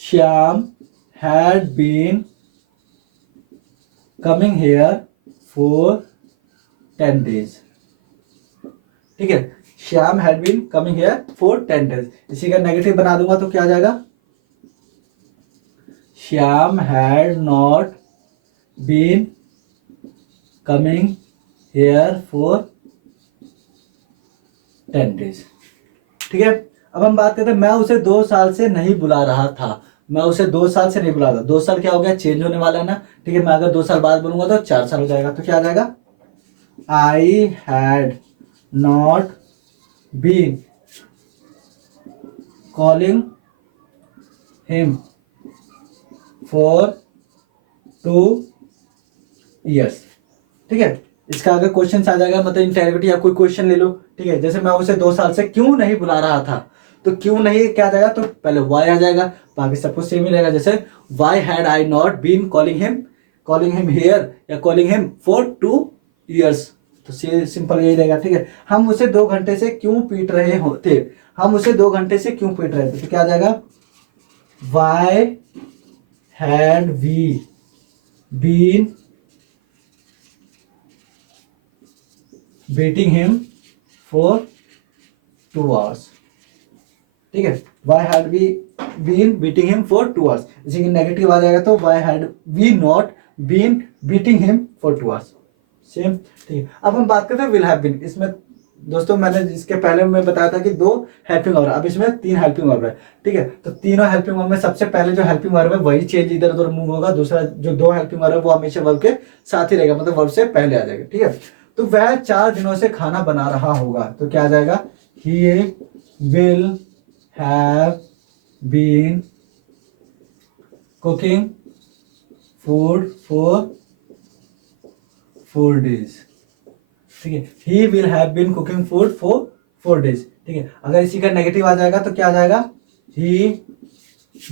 Shyam had been coming here for 10 days, ठीक है। Shyam had been coming here for 10 days, इसी का नेगेटिव बना दूंगा तो क्या आ जाएगा, Shyam had not been coming here for 10 days, ठीक है। अब हम बात करते हैं, मैं उसे 2 साल से नहीं बुला रहा था, मैं उसे 2 साल से नहीं बुला रहा, 2 साल क्या हो गया, चेंज होने वाला है ना, ठीक है। मैं अगर 2 साल बाद बोलूंगा तो 4 साल हो जाएगा, तो क्या आ जाएगा, I had not been calling him for 2 years, ठीक है। इसका अगर क्वेश्चन आ जाएगा, मतलब इंटेरोगेटिव या कोई क्वेश्चन ले लो, ठीक है। जैसे मैं उसे 2 साल से क्यों नहीं बुला रहा था, तो क्यों नहीं क्या आ जाएगा, तो पहले वाई आ जाएगा, बाकी सब कुछ सेम ही रहेगा। जैसे why had I not been calling him here या कॉलिंग हिम फॉर 2 years, तो सिंपल यही रहेगा, ठीक है। हम उसे 2 घंटे से क्यों पीट रहे होते, हम उसे 2 घंटे से क्यों पीट रहे थे, तो क्या आ जाएगा, why had we been beating him for 2 hours, ठीक है। Why had we been beating him for 2 hours, इसी की नेगेटिव आ जाएगा, तो why had we not been beating him for 2 hours, same, ठीक है। अब हम बात करते हैं will have been, इसमें दोस्तों मैंने इसके पहले में बताया था कि 2 हेल्पिंग वर्ब, अब इसमें 3 हेल्पिंग वर्ब है, ठीक है। तो तीनों हेल्पिंग वर्ब में सबसे पहले जो हेल्पिंग वर्ब है वही चेंज इधर उधर मूव होगा, दूसरा जो 2 हेल्पिंग वर्ब है वो हमेशा वर्ब के साथ ही रहेगा, मतलब वर्ब से पहले आ जाएगा, ठीक है। तो वह 4 दिनों से खाना बना रहा होगा, तो क्या आ जाएगा, he will have been cooking food for 4 days, ठीक है। He will have been cooking food for 4 days, ठीक है। अगर इसी का नेगेटिव आ जाएगा तो क्या आ जाएगा, he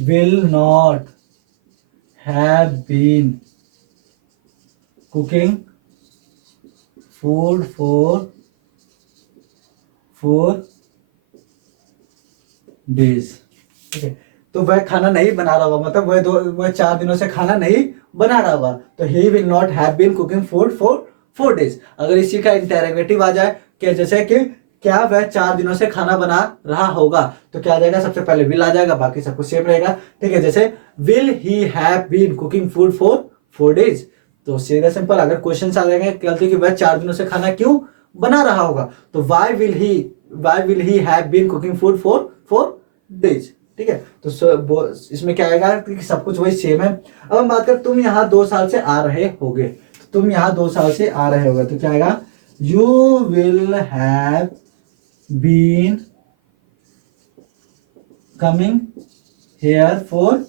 will not have been cooking food for 4 days, ठीक है। तो वह खाना नहीं बना रहा होगा, मतलब वह 4 दिनों से खाना नहीं बना रहा होगा, तो he will not have been cooking food for 4 days। अगर इसी का इंटेरोगेटिव आ जाए कि जैसे कि क्या वह 4 दिनों से खाना बना रहा होगा, तो क्या आ जाएगा, सबसे पहले विल आ जाएगा, बाकी सब कुछ सेम रहेगा, ठीक है। जैसे will he have been cooking food for 4 days, तो सीधा सिंपल अगर क्वेश्चन आ जाएंगे कहते कि वह 4 दिनों से खाना क्यों बना रहा होगा, तो why will he why will he have been cooking food for 4 days। ठीक है, तो इसमें क्या आएगा कि सब कुछ वही सेम है। अब हम बात करें तुम यहाँ 2 साल से आ रहे होगे, तो तुम यहाँ 2 साल से आ रहे होगे तो क्या आएगा, you will have been coming here for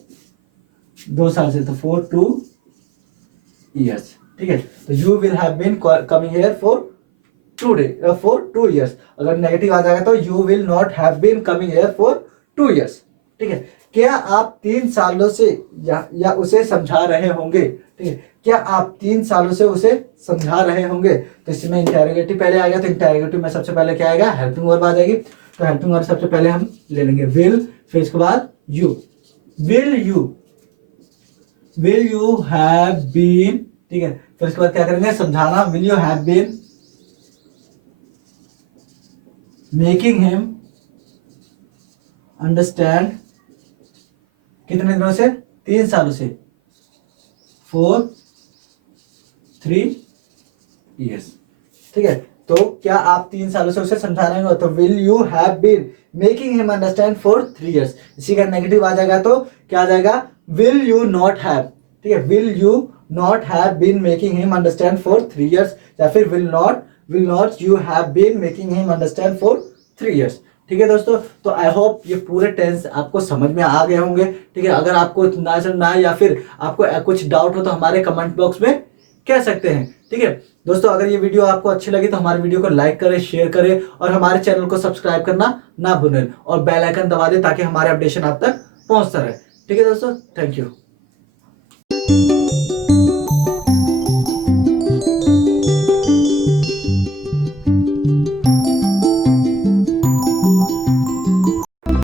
2 साल से, तो फॉर 2 years। ठीक है, तो you will have been coming here for 2 years। अगर नेगेटिव आ जाएगा तो you will not have been coming here for 2 years। ठीक है, क्या आप 3 सालों से या उसे समझा रहे होंगे। ठीक है, क्या आप 3 सालों से उसे समझा रहे होंगे, तो इसमें इंटेरोगेटिव पहले आएगा, तो इंटेरोगेटिव में सबसे पहले क्या आएगा, हेल्पिंग वर्ब आ जाएगी। तो हेल्पिंग वर्ब सबसे पहले हम ले लेंगे विल, फिर इसके बाद you. Will you have been, ठीक है, फिर इसके बाद क्या करेंगे, समझाना, will you have been making him understand, कितने दिनों से, 3 सालों से, for 3 years। ठीक है, तो क्या आप 3 सालों से उसे समझा रहे हो, तो will you have been making him understand for 3 years। इसी का नेगेटिव आ जाएगा तो क्या आ जाएगा, विल यू नॉट हैव। ठीक है, will you not have been making him understand for 3 years, या फिर will not you have been making him understand for 3 years। ठीक है दोस्तों, तो आई होप ये पूरे टेंस आपको समझ में आ गए होंगे। ठीक है, अगर आपको ना समझ में आए या फिर आपको कुछ डाउट हो तो हमारे कमेंट बॉक्स में कह सकते हैं। ठीक है दोस्तों, अगर ये वीडियो आपको अच्छी लगी तो हमारे वीडियो को लाइक करें, शेयर करें और हमारे चैनल को सब्सक्राइब करना ना भूलें और बेल आइकन दबा दें ताकि हमारे अपडेशन आप तक पहुंचता रहे। ठीक है दोस्तों, थैंक यू।